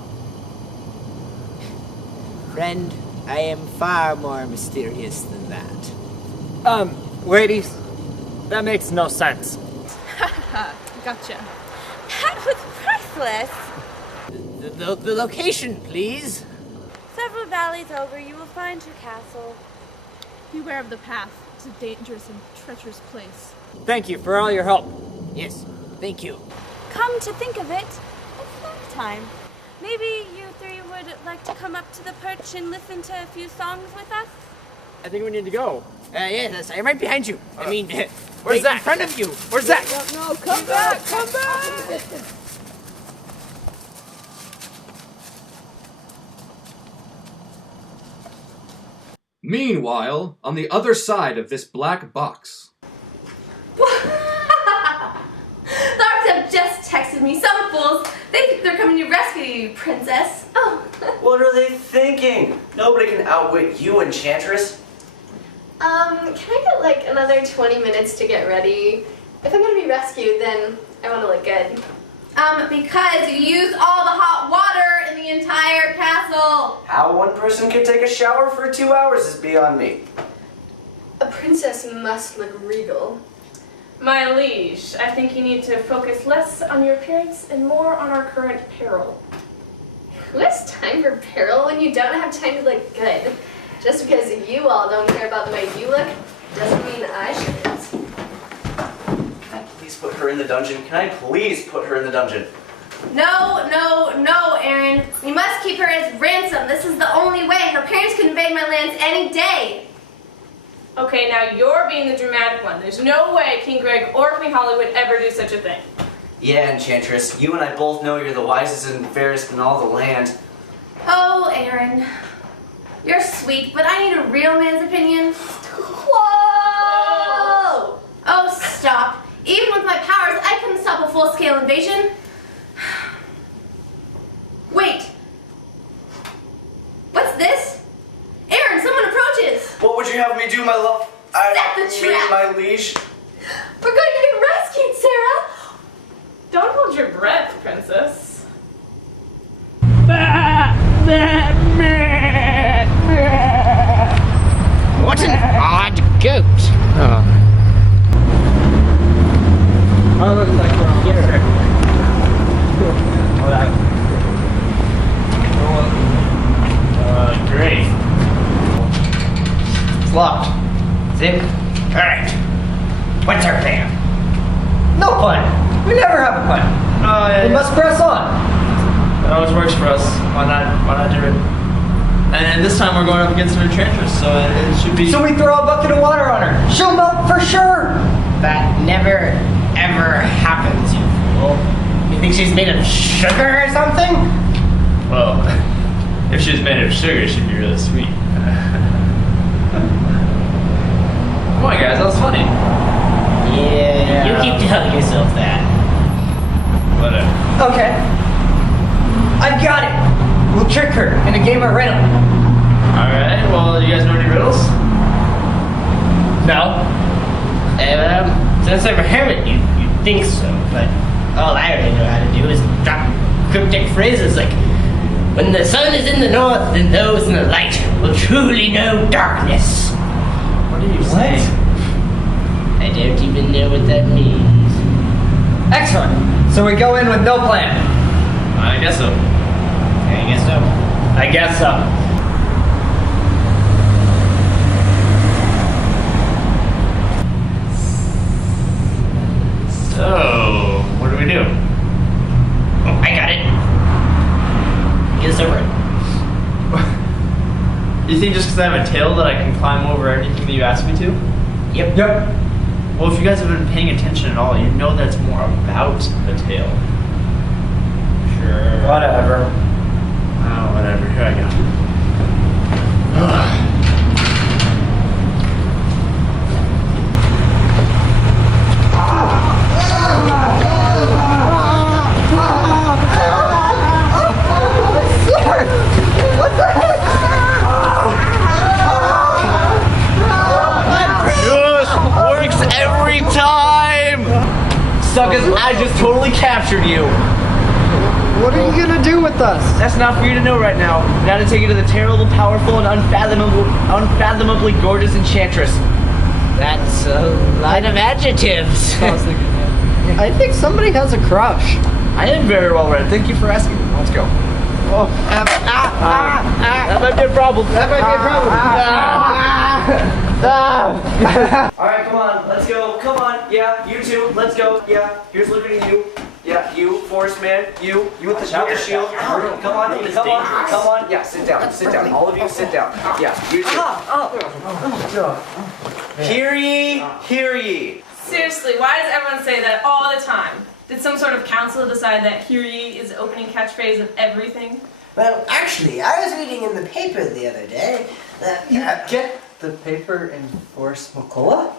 Friend, I am far more mysterious than that. Ladies, That makes no sense. Gotcha. That was priceless. The location, please. Several valleys over, you will find your castle. Beware of the path. It's a dangerous and treacherous place. Thank you for all your help. Yes, thank you. Come to think of it, it's snack time. Maybe you three would like to come up to the perch and listen to a few songs with us? I think we need to go. Yes, I'm right behind you. I mean, where's right Zach? in front of you. Where's Zach? No, come back, come back! Meanwhile, on the other side of this black box. The Arcs have just texted me. Some fools. They think they're coming to rescue you, princess. Oh. What are they thinking? Nobody can outwit you, Enchantress. Can I get like another 20 minutes to get ready? If I'm gonna be rescued, then I want to look good. Because you used all the hot water in the entire castle. How one person can take a shower for 2 hours is beyond me. A princess must look regal. My liege, I think you need to focus less on your appearance and more on our current peril. Who has time for peril when you don't have time to look good? Just because you all don't care about the way you look doesn't mean I shouldn't. Can I please put her in the dungeon? Can I please put her in the dungeon? No, no, no, Aaron. You must keep her as ransom. This is the only way. Her parents could invade my lands any day. Okay, now you're being the dramatic one. There's no way King Greg or Queen Holly would ever do such a thing. Yeah, Enchantress, you and I both know you're the wisest and fairest in all the land. Oh, Aaron. You're sweet, but I need a real man's opinion. Whoa! Oh, stop. Even with my powers, I couldn't stop a full-scale invasion. Wait. What's this? Aaron, someone approaches. What would you have me do, my love? Set the trap. My liege. We're going to get rescued, Sarah. Don't hold your breath, princess. What an odd goat. Oh, looks like we're on here. Great. It's locked. Zip. Alright. What's our plan? No plan. We never have a plan. We must press on. It always works for us. Why not do it? And this time we're going up against an Enchantress, so it should be... So we throw a bucket of water on her. She'll melt for sure. That never, ever happens, you fool. You think she's made of sugar or something? Well, if she was made of sugar, she'd be really sweet. Come on, guys, that was funny. Yeah. You keep telling yourself that. Whatever. Okay. I've got it. We'll trick her in a game of riddle. Alright, well, you guys know any riddles? No. Since I'm a hermit, you'd think so, but all I really know how to do is drop cryptic phrases like, when the sun is in the north, then those in the light will truly know darkness. What are you saying? I don't even know what that means. Excellent. So we go in with no plan. I guess so. I guess so. So, what do we do? Oh, I got it. Guess over it. You think just because I have a tail that I can climb over anything that you ask me to? Yep. Well, if you guys have been paying attention at all, you know that it's more about the tail. Sure. Whatever. Oh, whatever. Here I go. What the heck? Works every time! Suckers, I just totally captured you. What are you gonna do with us? That's not for you to know right now. Now to take you to the terrible, powerful, and unfathomably gorgeous Enchantress. That's a lot of adjectives. I think somebody has a crush. I am very well read. Thank you for asking. Let's go. Oh, that might be a problem. That might be a problem. Alright, come on, let's go. Come on, yeah, you two, let's go. Yeah, here's looking at you. Yeah, you, Forest Man, you with the shield. Come on, come on. Yeah, sit down, All of you, sit down. Yeah, you two. Hear ye, hear ye. Seriously, why does everyone say that all the time? Did some sort of council decide that "hear ye" is the opening catchphrase of everything? Well, actually, I was reading in the paper the other day that... You get the paper in Forest McCullough?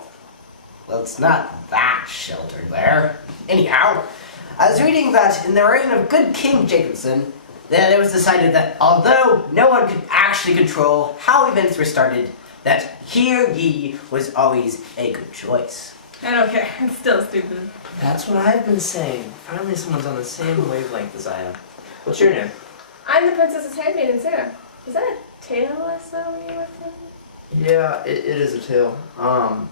Well, it's not that sheltered there. Anyhow, I was reading that in the reign of good King Jacobson, that it was decided that although no one could actually control how events were started, that hear ye was always a good choice. I don't care. It's still stupid. That's what I've been saying. Finally someone's on the same wavelength as I am. What's your name? I'm the princess's handmaiden, Sarah. Is that a tale I saw when you were filming? Yeah, it is a tale. I'm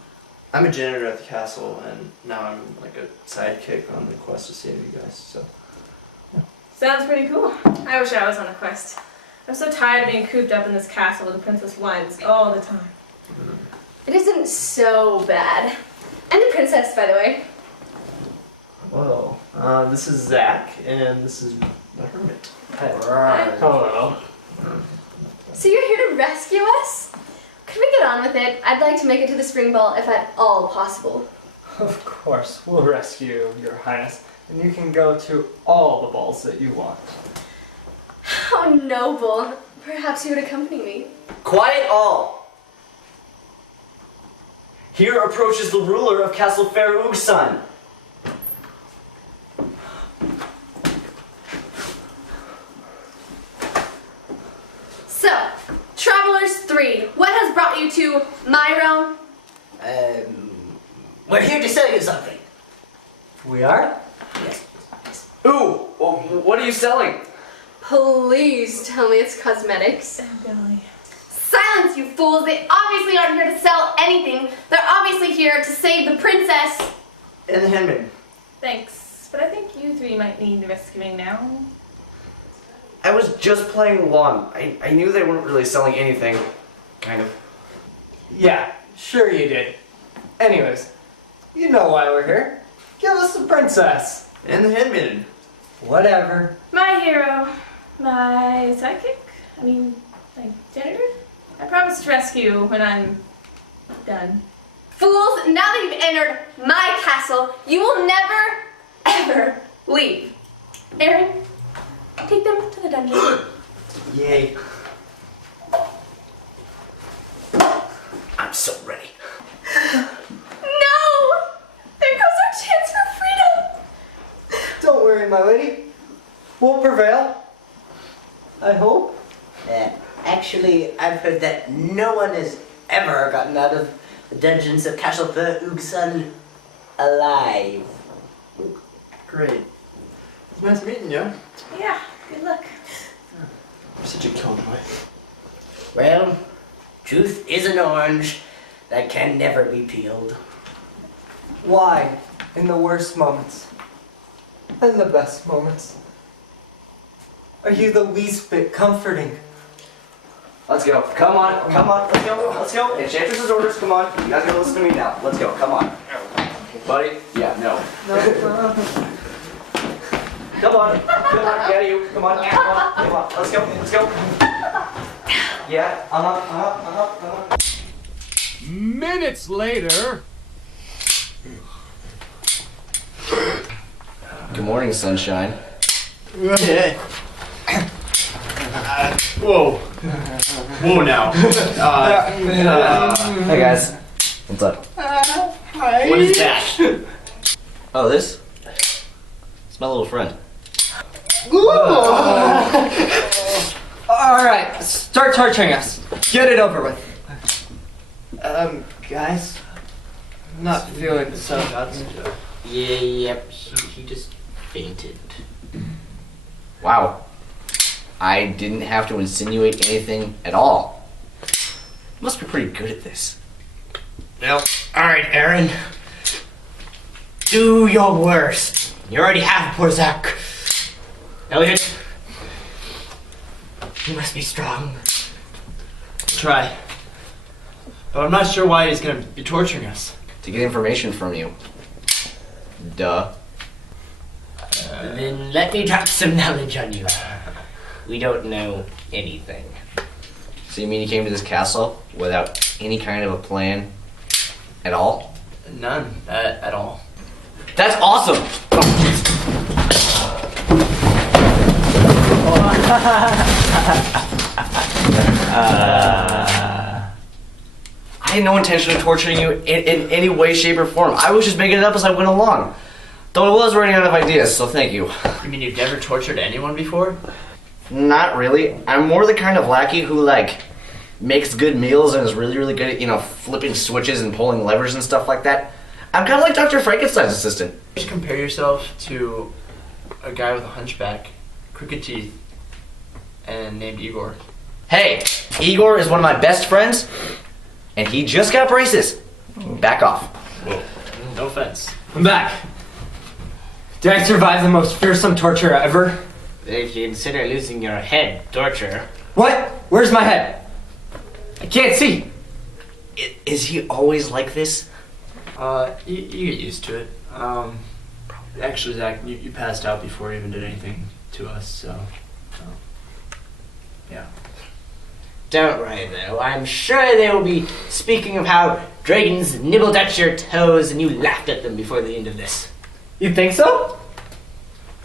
a janitor at the castle, and now I'm like a sidekick on the quest to save you guys, so... Sounds pretty cool. I wish I was on a quest. I'm so tired of being cooped up in this castle with the princess wines all the time. It isn't so bad. I'm the princess, by the way. Whoa. This is Zach, and this is the hermit. Hello. So you're here to rescue us? Could we get on with it? I'd like to make it to the spring ball if at all possible. Of course, we'll rescue your highness, and you can go to all the balls that you want. How noble. Perhaps you would accompany me. Quiet all! Here approaches the ruler of Castle Fair-Ugsan. So, Travelers 3, what has brought you to my realm? We're here to sell you something. We are? Yes. Ooh, well, what are you selling? Please tell me it's cosmetics. Oh, golly. Silence, you fools! They obviously aren't here to sell anything. They're obviously here to save the princess. And the handmaiden. Thanks, but I think you three might need rescuing now. I was just playing along. I knew they weren't really selling anything. Kind of. Yeah, sure you did. Anyways, you know why we're here. Give us the princess. And the handmaiden. Whatever. My hero. My sidekick. My janitor. I promise to rescue when I'm done. Fools, now that you've entered my castle, you will never, ever leave. Aaron, take them to the dungeon. Yay. I'm so ready. No! There goes our chance for freedom! Don't worry, my lady. We'll prevail. I hope. Actually, I've heard that no one has ever gotten out of the dungeons of Castle Ugsan alive. Great. It's nice meeting you. Yeah, good luck. You're such a killjoy. Well, truth is an orange that can never be peeled. Why, in the worst moments and the best moments, are you the least bit comforting? Let's go. Come on, let's go. Enchantress's orders, come on. You guys gotta listen to me now. Let's go, come on. Buddy? Yeah, no. Come on, yeah, you. Come on, let's go. Yeah, Minutes later. Good morning, sunshine. Whoa. Whoa now. Hey guys. What's up? What is that? Oh, this? It's my little friend. Alright, start torturing us. Get it over with. Guys, I'm not feeling so good. Yep, he just fainted. Wow. I didn't have to insinuate anything at all. Must be pretty good at this. Well, alright, Aaron. Do your worst. You already have poor Zach. Elliot, you must be strong. Try. But I'm not sure why he's gonna be torturing us. To get information from you. Duh. Then let me drop some knowledge on you. We don't know anything. So you mean you came to this castle without any kind of a plan at all? None at all. That's awesome! I had no intention of torturing you in any way, shape, or form. I was just making it up as I went along. Though I was running out of ideas, so thank you. You mean you've never tortured anyone before? Not really. I'm more the kind of lackey who, like, makes good meals and is really, really good at, you know, flipping switches and pulling levers and stuff like that. I'm kind of like Dr. Frankenstein's assistant. Just compare yourself to a guy with a hunchback, crooked teeth, and named Igor. Hey, Igor is one of my best friends, and he just got braces. Back off. Whoa. No offense. I'm back. Did I survive the most fearsome torture ever? If you consider losing your head torture. What? Where's my head? I can't see. Is he always like this? You get used to it. Actually, Zach, you passed out before you even did anything to us, so... yeah. Don't worry though, I'm sure they will be speaking of how dragons nibbled at your toes and you laughed at them before the end of this. You think so?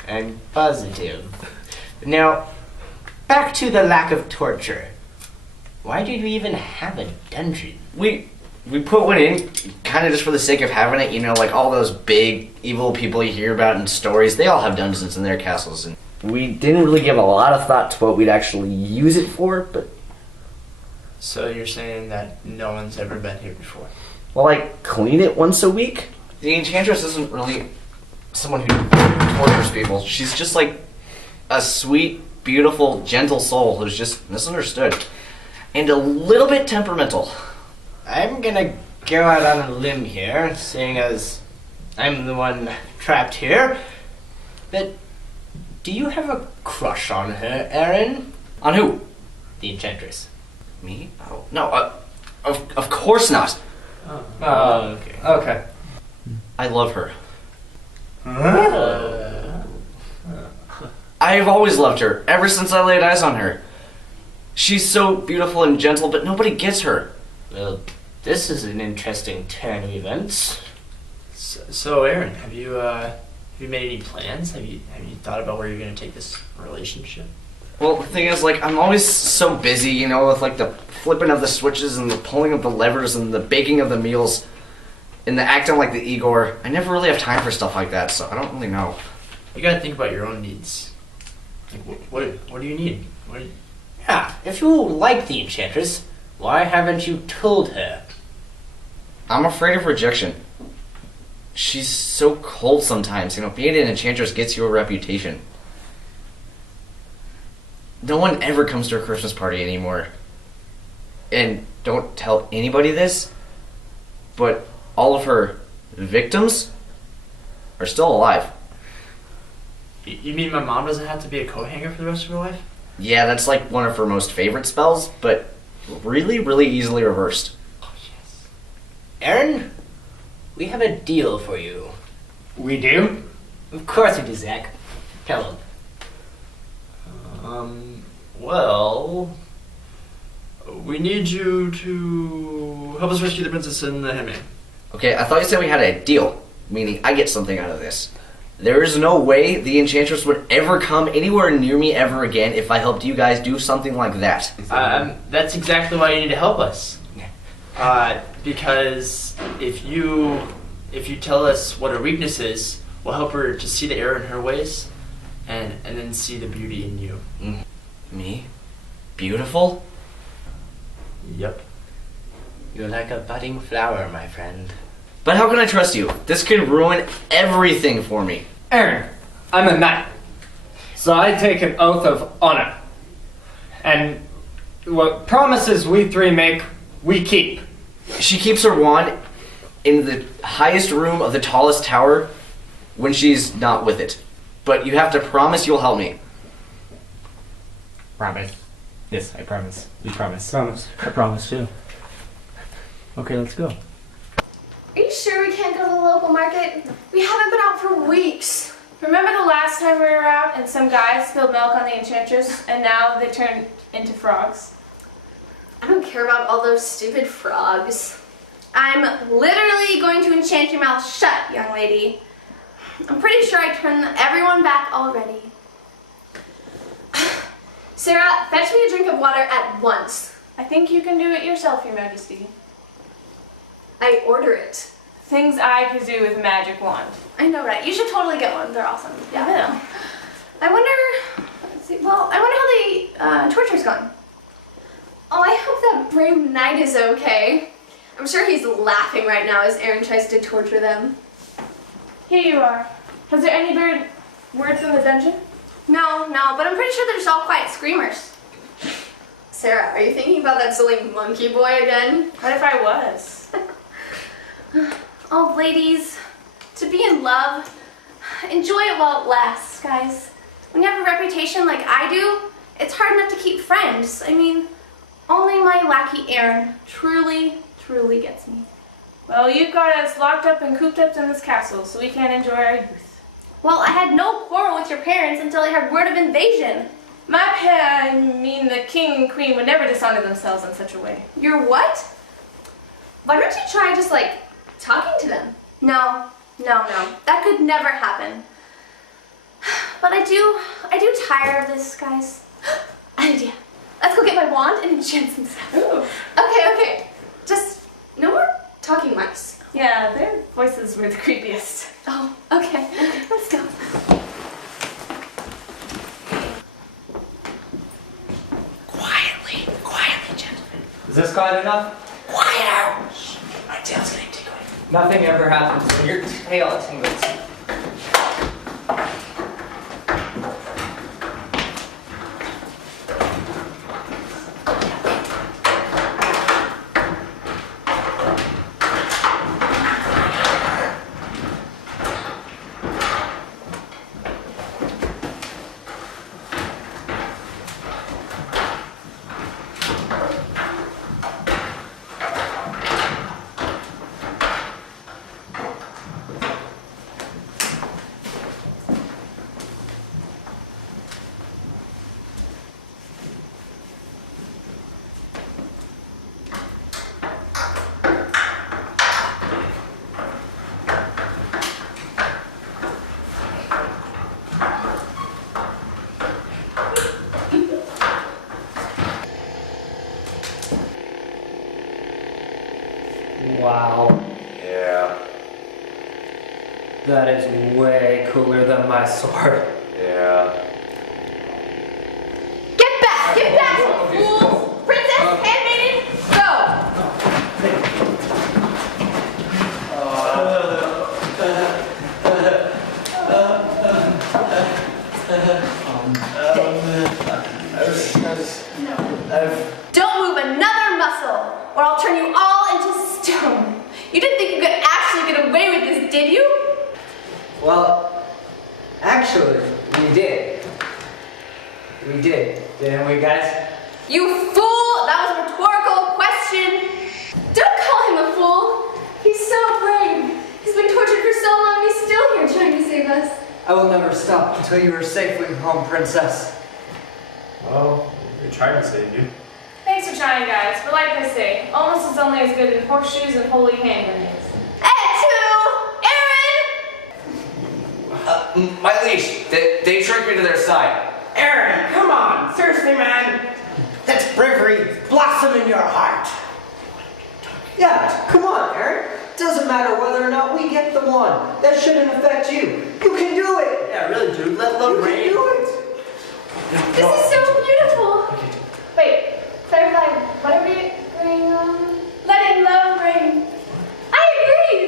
I'm positive. Now, back to the lack of torture. Why did we even have a dungeon? We put one in kind of just for the sake of having it, you know, like all those big evil people you hear about in stories, they all have dungeons in their castles, and we didn't really give a lot of thought to what we'd actually use it for, but... So you're saying that no one's ever been here before? Well, I clean it once a week. The Enchantress isn't really someone who tortures people. She's just like a sweet, beautiful, gentle soul who's just misunderstood. And a little bit temperamental. I'm gonna go out on a limb here, seeing as I'm the one trapped here. But do you have a crush on her, Aaron? On who? The Enchantress. Me? Oh, no, of course not. Oh, okay. Okay. I love her. I've always loved her, ever since I laid eyes on her. She's so beautiful and gentle, but nobody gets her. Well, this is an interesting turn of events. So Aaron, have you made any plans? Have you thought about where you're going to take this relationship? Well, the thing is, like, I'm always so busy, you know, with, like, the flipping of the switches and the pulling of the levers and the baking of the meals and the acting like the Igor. I never really have time for stuff like that, so I don't really know. You got to think about your own needs. Like, what do you need? Yeah, if you like the Enchantress, why haven't you told her? I'm afraid of rejection. She's so cold sometimes, you know, being an Enchantress gets you a reputation. No one ever comes to her Christmas party anymore. And don't tell anybody this, but all of her victims are still alive. You mean my mom doesn't have to be a coat hanger for the rest of her life? Yeah, that's like one of her most favorite spells, but really, really easily reversed. Oh, yes. Aaron, we have a deal for you. We do? Of course we do, Zach. Tell him. Well, we need you to help us rescue the princess and the handmaid. Okay, I thought you said we had a deal, meaning I get something out of this. There is no way the Enchantress would ever come anywhere near me ever again if I helped you guys do something like that. That's exactly why you need to help us. Because if you tell us what her weakness is, we'll help her to see the error in her ways, and then see the beauty in you. Me? Beautiful? Yep. You're like a budding flower, my friend. But how can I trust you? This could ruin everything for me. Aaron, I'm a knight, so I take an oath of honor. And what promises we three make, we keep. She keeps her wand in the highest room of the tallest tower when she's not with it. But you have to promise you'll help me. Promise. Yes, I promise. We promise. Promise. I promise too. Okay, let's go. Are you sure we can't go to the local market? We haven't been out for weeks. Remember the last time we were out and some guys spilled milk on the enchantress and now they turned into frogs? I don't care about all those stupid frogs. I'm literally going to enchant your mouth shut, young lady. I'm pretty sure I turned everyone back already. Sarah, fetch me a drink of water at once. I think you can do it yourself, Your Majesty. I order it. Things I could do with a magic wand. I know, right? You should totally get one. They're awesome. Yeah. I know. I wonder, let's see, well, I wonder how the torture's gone. Oh, I hope that brave knight is okay. I'm sure he's laughing right now as Aaron tries to torture them. Here you are. Has there any word from the dungeon? No, but I'm pretty sure they're just all quiet screamers. Sarah, are you thinking about that silly monkey boy again? What if I was? Oh, ladies, to be in love, enjoy it while it lasts, guys. When you have a reputation like I do, it's hard enough to keep friends. I mean, only my lackey Aaron truly gets me. Well, you've got us locked up and cooped up in this castle, so we can't enjoy our youth. Well, I had no quarrel with your parents until I heard word of invasion. I mean the king and queen would never dishonor themselves in such a way. You're what? Why don't you try just like talking to them? No. That could never happen. But I do tire of this, guys. An idea. Let's go get my wand and enchant some stuff. Ooh. Okay. Just no more talking mice. Yeah, their voices were the creepiest. Oh, okay. Let's go. Quietly, gentlemen. Is this quiet enough? Quieter! My tail's getting tingly. Nothing ever happens when your tail tingles. Wow. Yeah. That is way cooler than my sword. Yeah. Get back, fools! Princess, handmaiden, go! Don't move another muscle, or I'll turn you all into stone. You didn't think you could actually get away with this, did you? Well, actually, we did. We did, didn't we, guys? You fool! That was a rhetorical question. Don't call him a fool. He's so brave. He's been tortured for so long, he's still here trying to save us. I will never stop until you are safely home, Princess. Well, we tried to save you. Thanks for trying, guys, but like I say, almost is only as good in horseshoes and holy hand grenades. Aaron! My liege, they tricked me to their side. Aaron, come on! Seriously, man! That's bravery blossom in your heart! Yeah, come on, Aaron. Doesn't matter whether or not we get the one. That shouldn't affect you. You can do it! Yeah, really, dude. Let love rain. You can do it! This is so beautiful! Wait, clarify, what are we agreeing on? Letting love rain. I agree!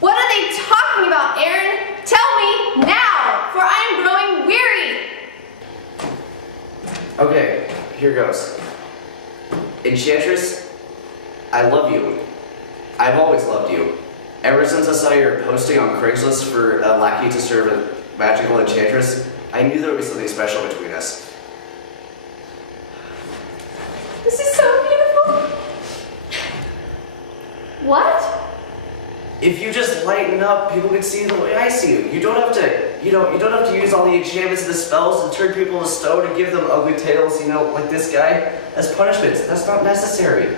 What are they talking about, Aaron? Tell me now, for I am growing weary! Okay, here goes. Enchantress, I love you. I've always loved you. Ever since I saw your posting on Craigslist for a lackey to serve a magical enchantress, I knew there would be something special between us. This is so beautiful. What? If you just lighten up, people can see the way I see you. You don't have to use all the enchantments and the spells and turn people into stone and give them ugly tails, like this guy, as punishments. That's not necessary.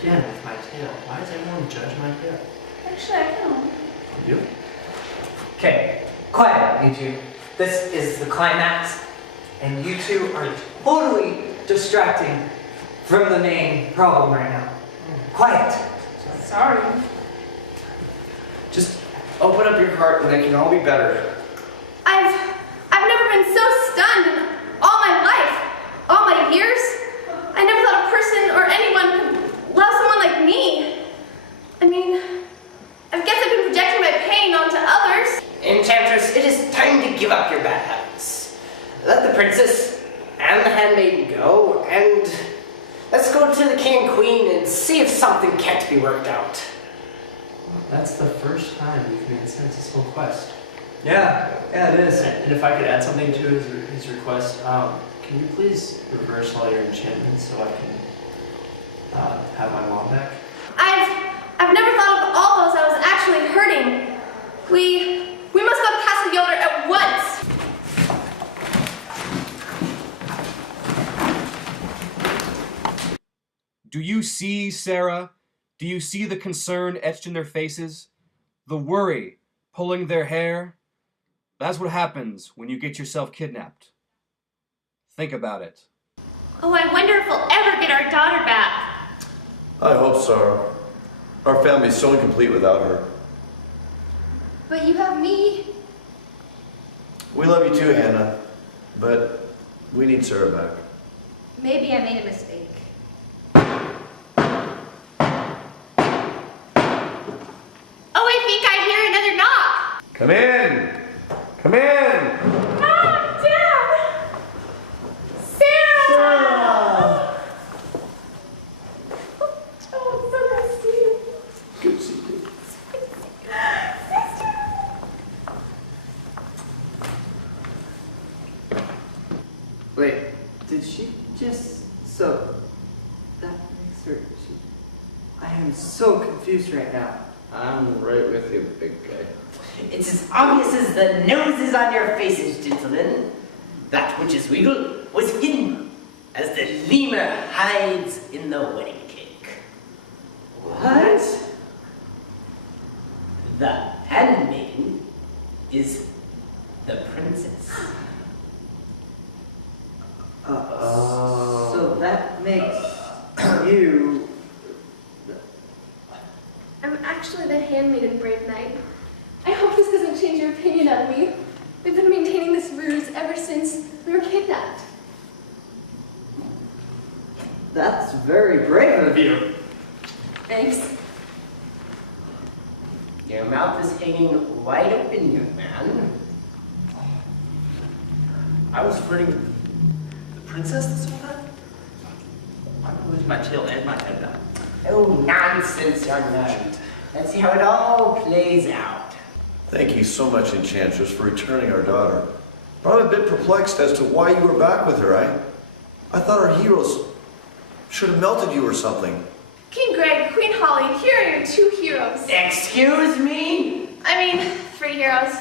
Again, with my tail. Why does everyone judge my tail? Actually, I can. You? Okay, quiet, you two. This is the climax, and you two are totally distracting from the main problem right now. Quiet. Sorry. Just open up your heart and they can all be better. I've never been so stunned in all my life, all my years. I never thought a person or anyone could love someone like me. I mean, I guess I've been projecting my pain onto others. Enchantress, it is time to give up your bad habits. Let the princess and the handmaiden go, and let's go to the king and queen and see if something can't be worked out. That's the first time we've made sense this whole quest. Yeah, it is. And if I could add something to his request, can you please reverse all your enchantments so I can have my mom back? I've never thought of all those I was actually hurting. We must go to Castle Yoder at once. Do you see, Sarah? Do you see the concern etched in their faces? The worry pulling their hair? That's what happens when you get yourself kidnapped. Think about it. Oh, I wonder if we'll ever get our daughter back. I hope so. Our family's so incomplete without her. But you have me. We love you too, Hannah, but we need Sarah back. Maybe I made a mistake. Oh, I think I hear another knock. Come in! Come in! Mom, Dad! Sarah! Oh, so good to see you. Good to see you. Wait, did she just... So, that makes her... I am so confused right now. I'm right with you, big guy. It's as obvious as the noses on your faces, gentlemen. That which is regal was hidden, as the lemur hides in the wedding cake. What? The handmaiden is the princess. So that makes you... I'm actually the handmaiden, brave knight. I hope this doesn't change your opinion of me. We've been maintaining this ruse ever since we were kidnapped. That's very brave of you. Thanks. Your mouth is hanging wide open, young man. I was flirting with the princess this whole time? I'm gonna lose my tail and my head now. Oh, nonsense, young man. Let's see how it all plays out. Thank you so much, Enchantress, for returning our daughter. But I'm a bit perplexed as to why you were back with her. I thought our heroes should have melted you or something. King Greg, Queen Holly, here are your two heroes. Excuse me? I mean, 3 heroes.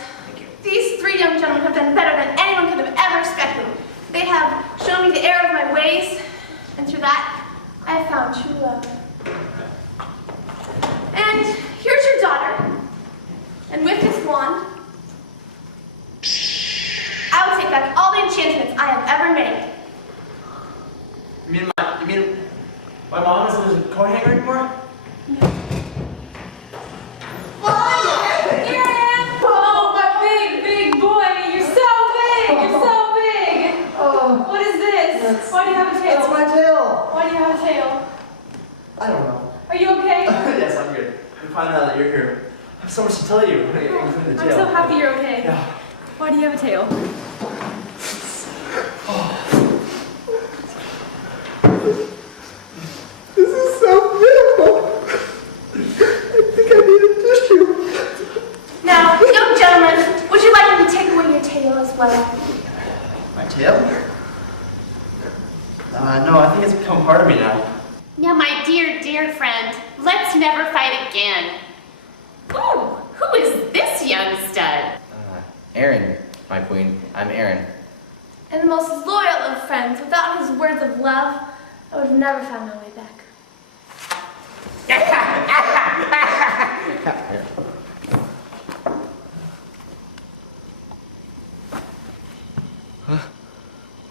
These 3 young gentlemen have done better than anyone could have ever expected. They have shown me the error of my ways, and through that, I have found true love. And here's your daughter. And with this wand, I will take back all the enchantments I have ever made. You mean my mom isn't a coat hanger anymore? Oh, my big boy. You're so big. You're so big. Oh. What is this? Why do you have a tail? That's my tail. Why do you have a tail? I don't know. Are you okay? Yes, I'm good. I'm fine now that you're here. I have so much to tell you, including the I'm tail. so happy you're okay. Yeah. Why do you have a tail? This is so beautiful. No, I think it's become part of me now. Now, my dear, dear friend, let's never fight again. Ooh, who is this young stud? Aaron, my queen. I'm Aaron. And the most loyal of friends. Without his words of love, I would have never found my way back.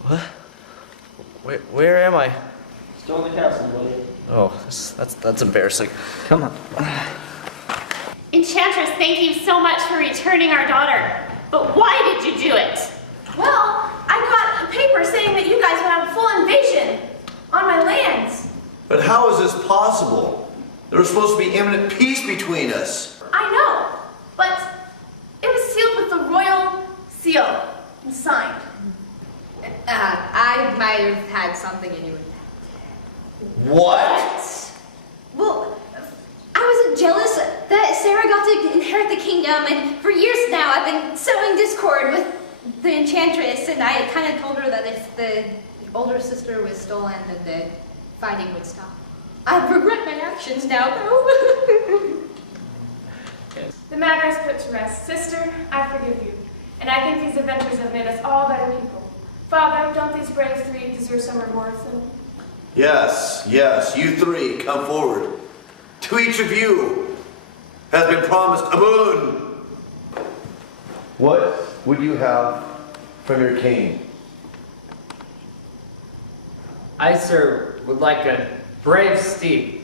What? Where am I? Still in the castle, buddy. Oh, that's embarrassing. Come on. Enchantress, thank you so much for returning our daughter. But why did you do it? Well, I got a paper saying that you guys would have a full invasion on my lands. But how is this possible? There was supposed to be imminent peace between us. I know, but it was sealed with the royal seal and signed. I might have had something in you with that. What? Well, I was jealous that Sarah got to inherit the kingdom, and for years now I've been sowing discord with the enchantress, and I kind of told her that if the older sister was stolen, then the fighting would stop. I regret my actions now, though. The matter is put to rest. Sister, I forgive you. And I think these adventures have made us all better people. Father, don't these brave three deserve some reward, too? Yes, you three, come forward. To each of you has been promised a boon. What would you have from your king? I, sir, would like a brave steed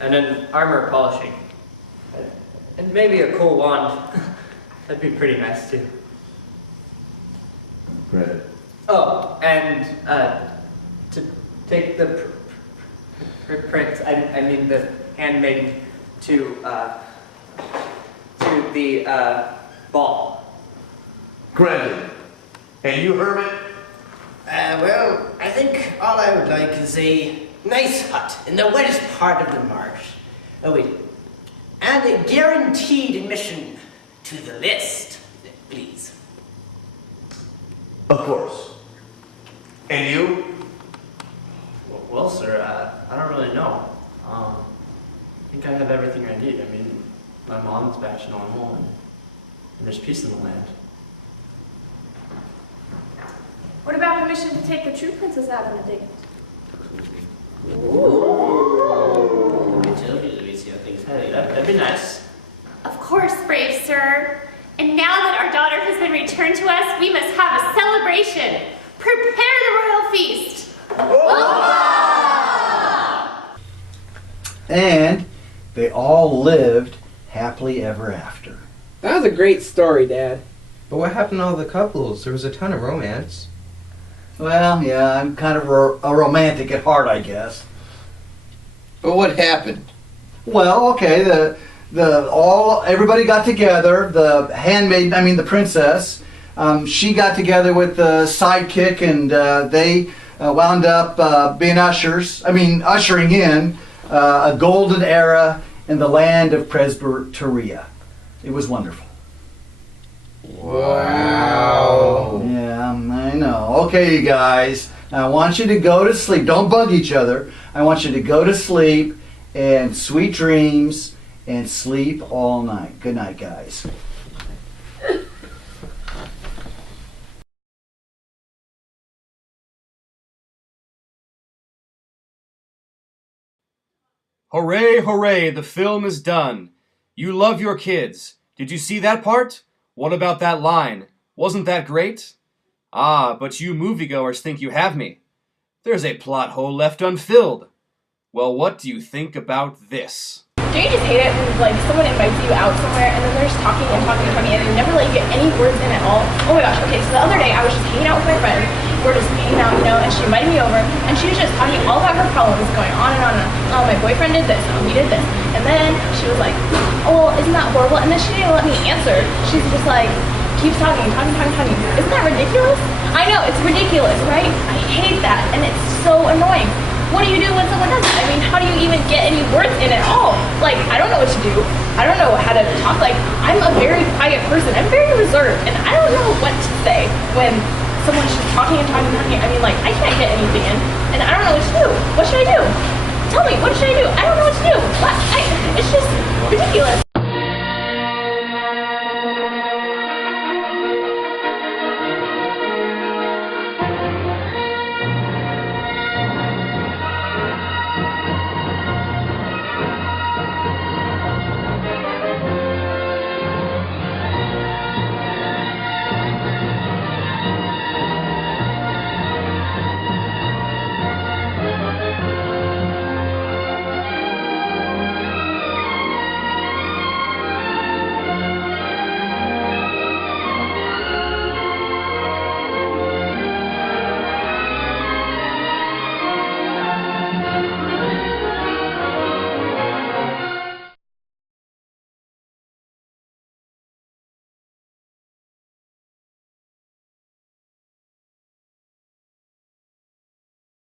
and an armor polishing. And maybe a cool wand. That'd be pretty nice, too. Granted. Oh, and to take the prince, I mean the handmaiden, to the ball. Granted. And you, Hermit? Well, I think all I would like is a nice hut in the wettest part of the marsh. Oh, wait. And a guaranteed admission to the list, please. Of course. And you? Well, sir, I don't really know. I think I have everything I need. I mean, my mom's back to normal, and there's peace in the land. What about permission to take the true princess out on a date? I told you, Lucia, things. Hey, that'd be nice. Of course, brave sir. And now that our daughter has been returned to us, we must have a celebration. Prepare the royal feast. And they all lived happily ever after. That was a great story, Dad. But what happened to all the couples? There was a ton of romance. Well, yeah, I'm kind of a romantic at heart, I guess. But what happened? Well, okay, everybody got together. The princess, she got together with the Sidekick, and they wound up being ushering in a golden era in the land of Presbyteria. It was wonderful. Wow. Yeah, I know. Okay, you guys. I want you to go to sleep. Don't bug each other. I want you to go to sleep and sweet dreams and sleep all night. Good night, guys. Hooray, hooray, the film is done. You love your kids. Did you see that part? What about that line? Wasn't that great? Ah, but you moviegoers think you have me. There's a plot hole left unfilled. Well, what do you think about this? Don't you just hate it when someone invites you out somewhere and then they're just talking and they never let you get any words in at all? Oh my gosh, okay, so the other day I was just hanging out with my friend. We're just hanging out, and she invited me over and she was just talking all about her problems, going on and on and on. Oh, my boyfriend did this, oh, he did this. And then she was like, oh, isn't that horrible? And then she didn't let me answer. She's just like, keeps talking. Isn't that ridiculous? I know, it's ridiculous, right? I hate that, and it's so annoying. What do you do when someone does that? I mean, how do you even get any words in at all? I don't know what to do. I don't know how to talk. I'm a very quiet person. I'm very reserved, and I don't know what to say when someone's just talking. I mean, I can't get anything in, and I don't know what should I do? I don't know what to do. It's just ridiculous.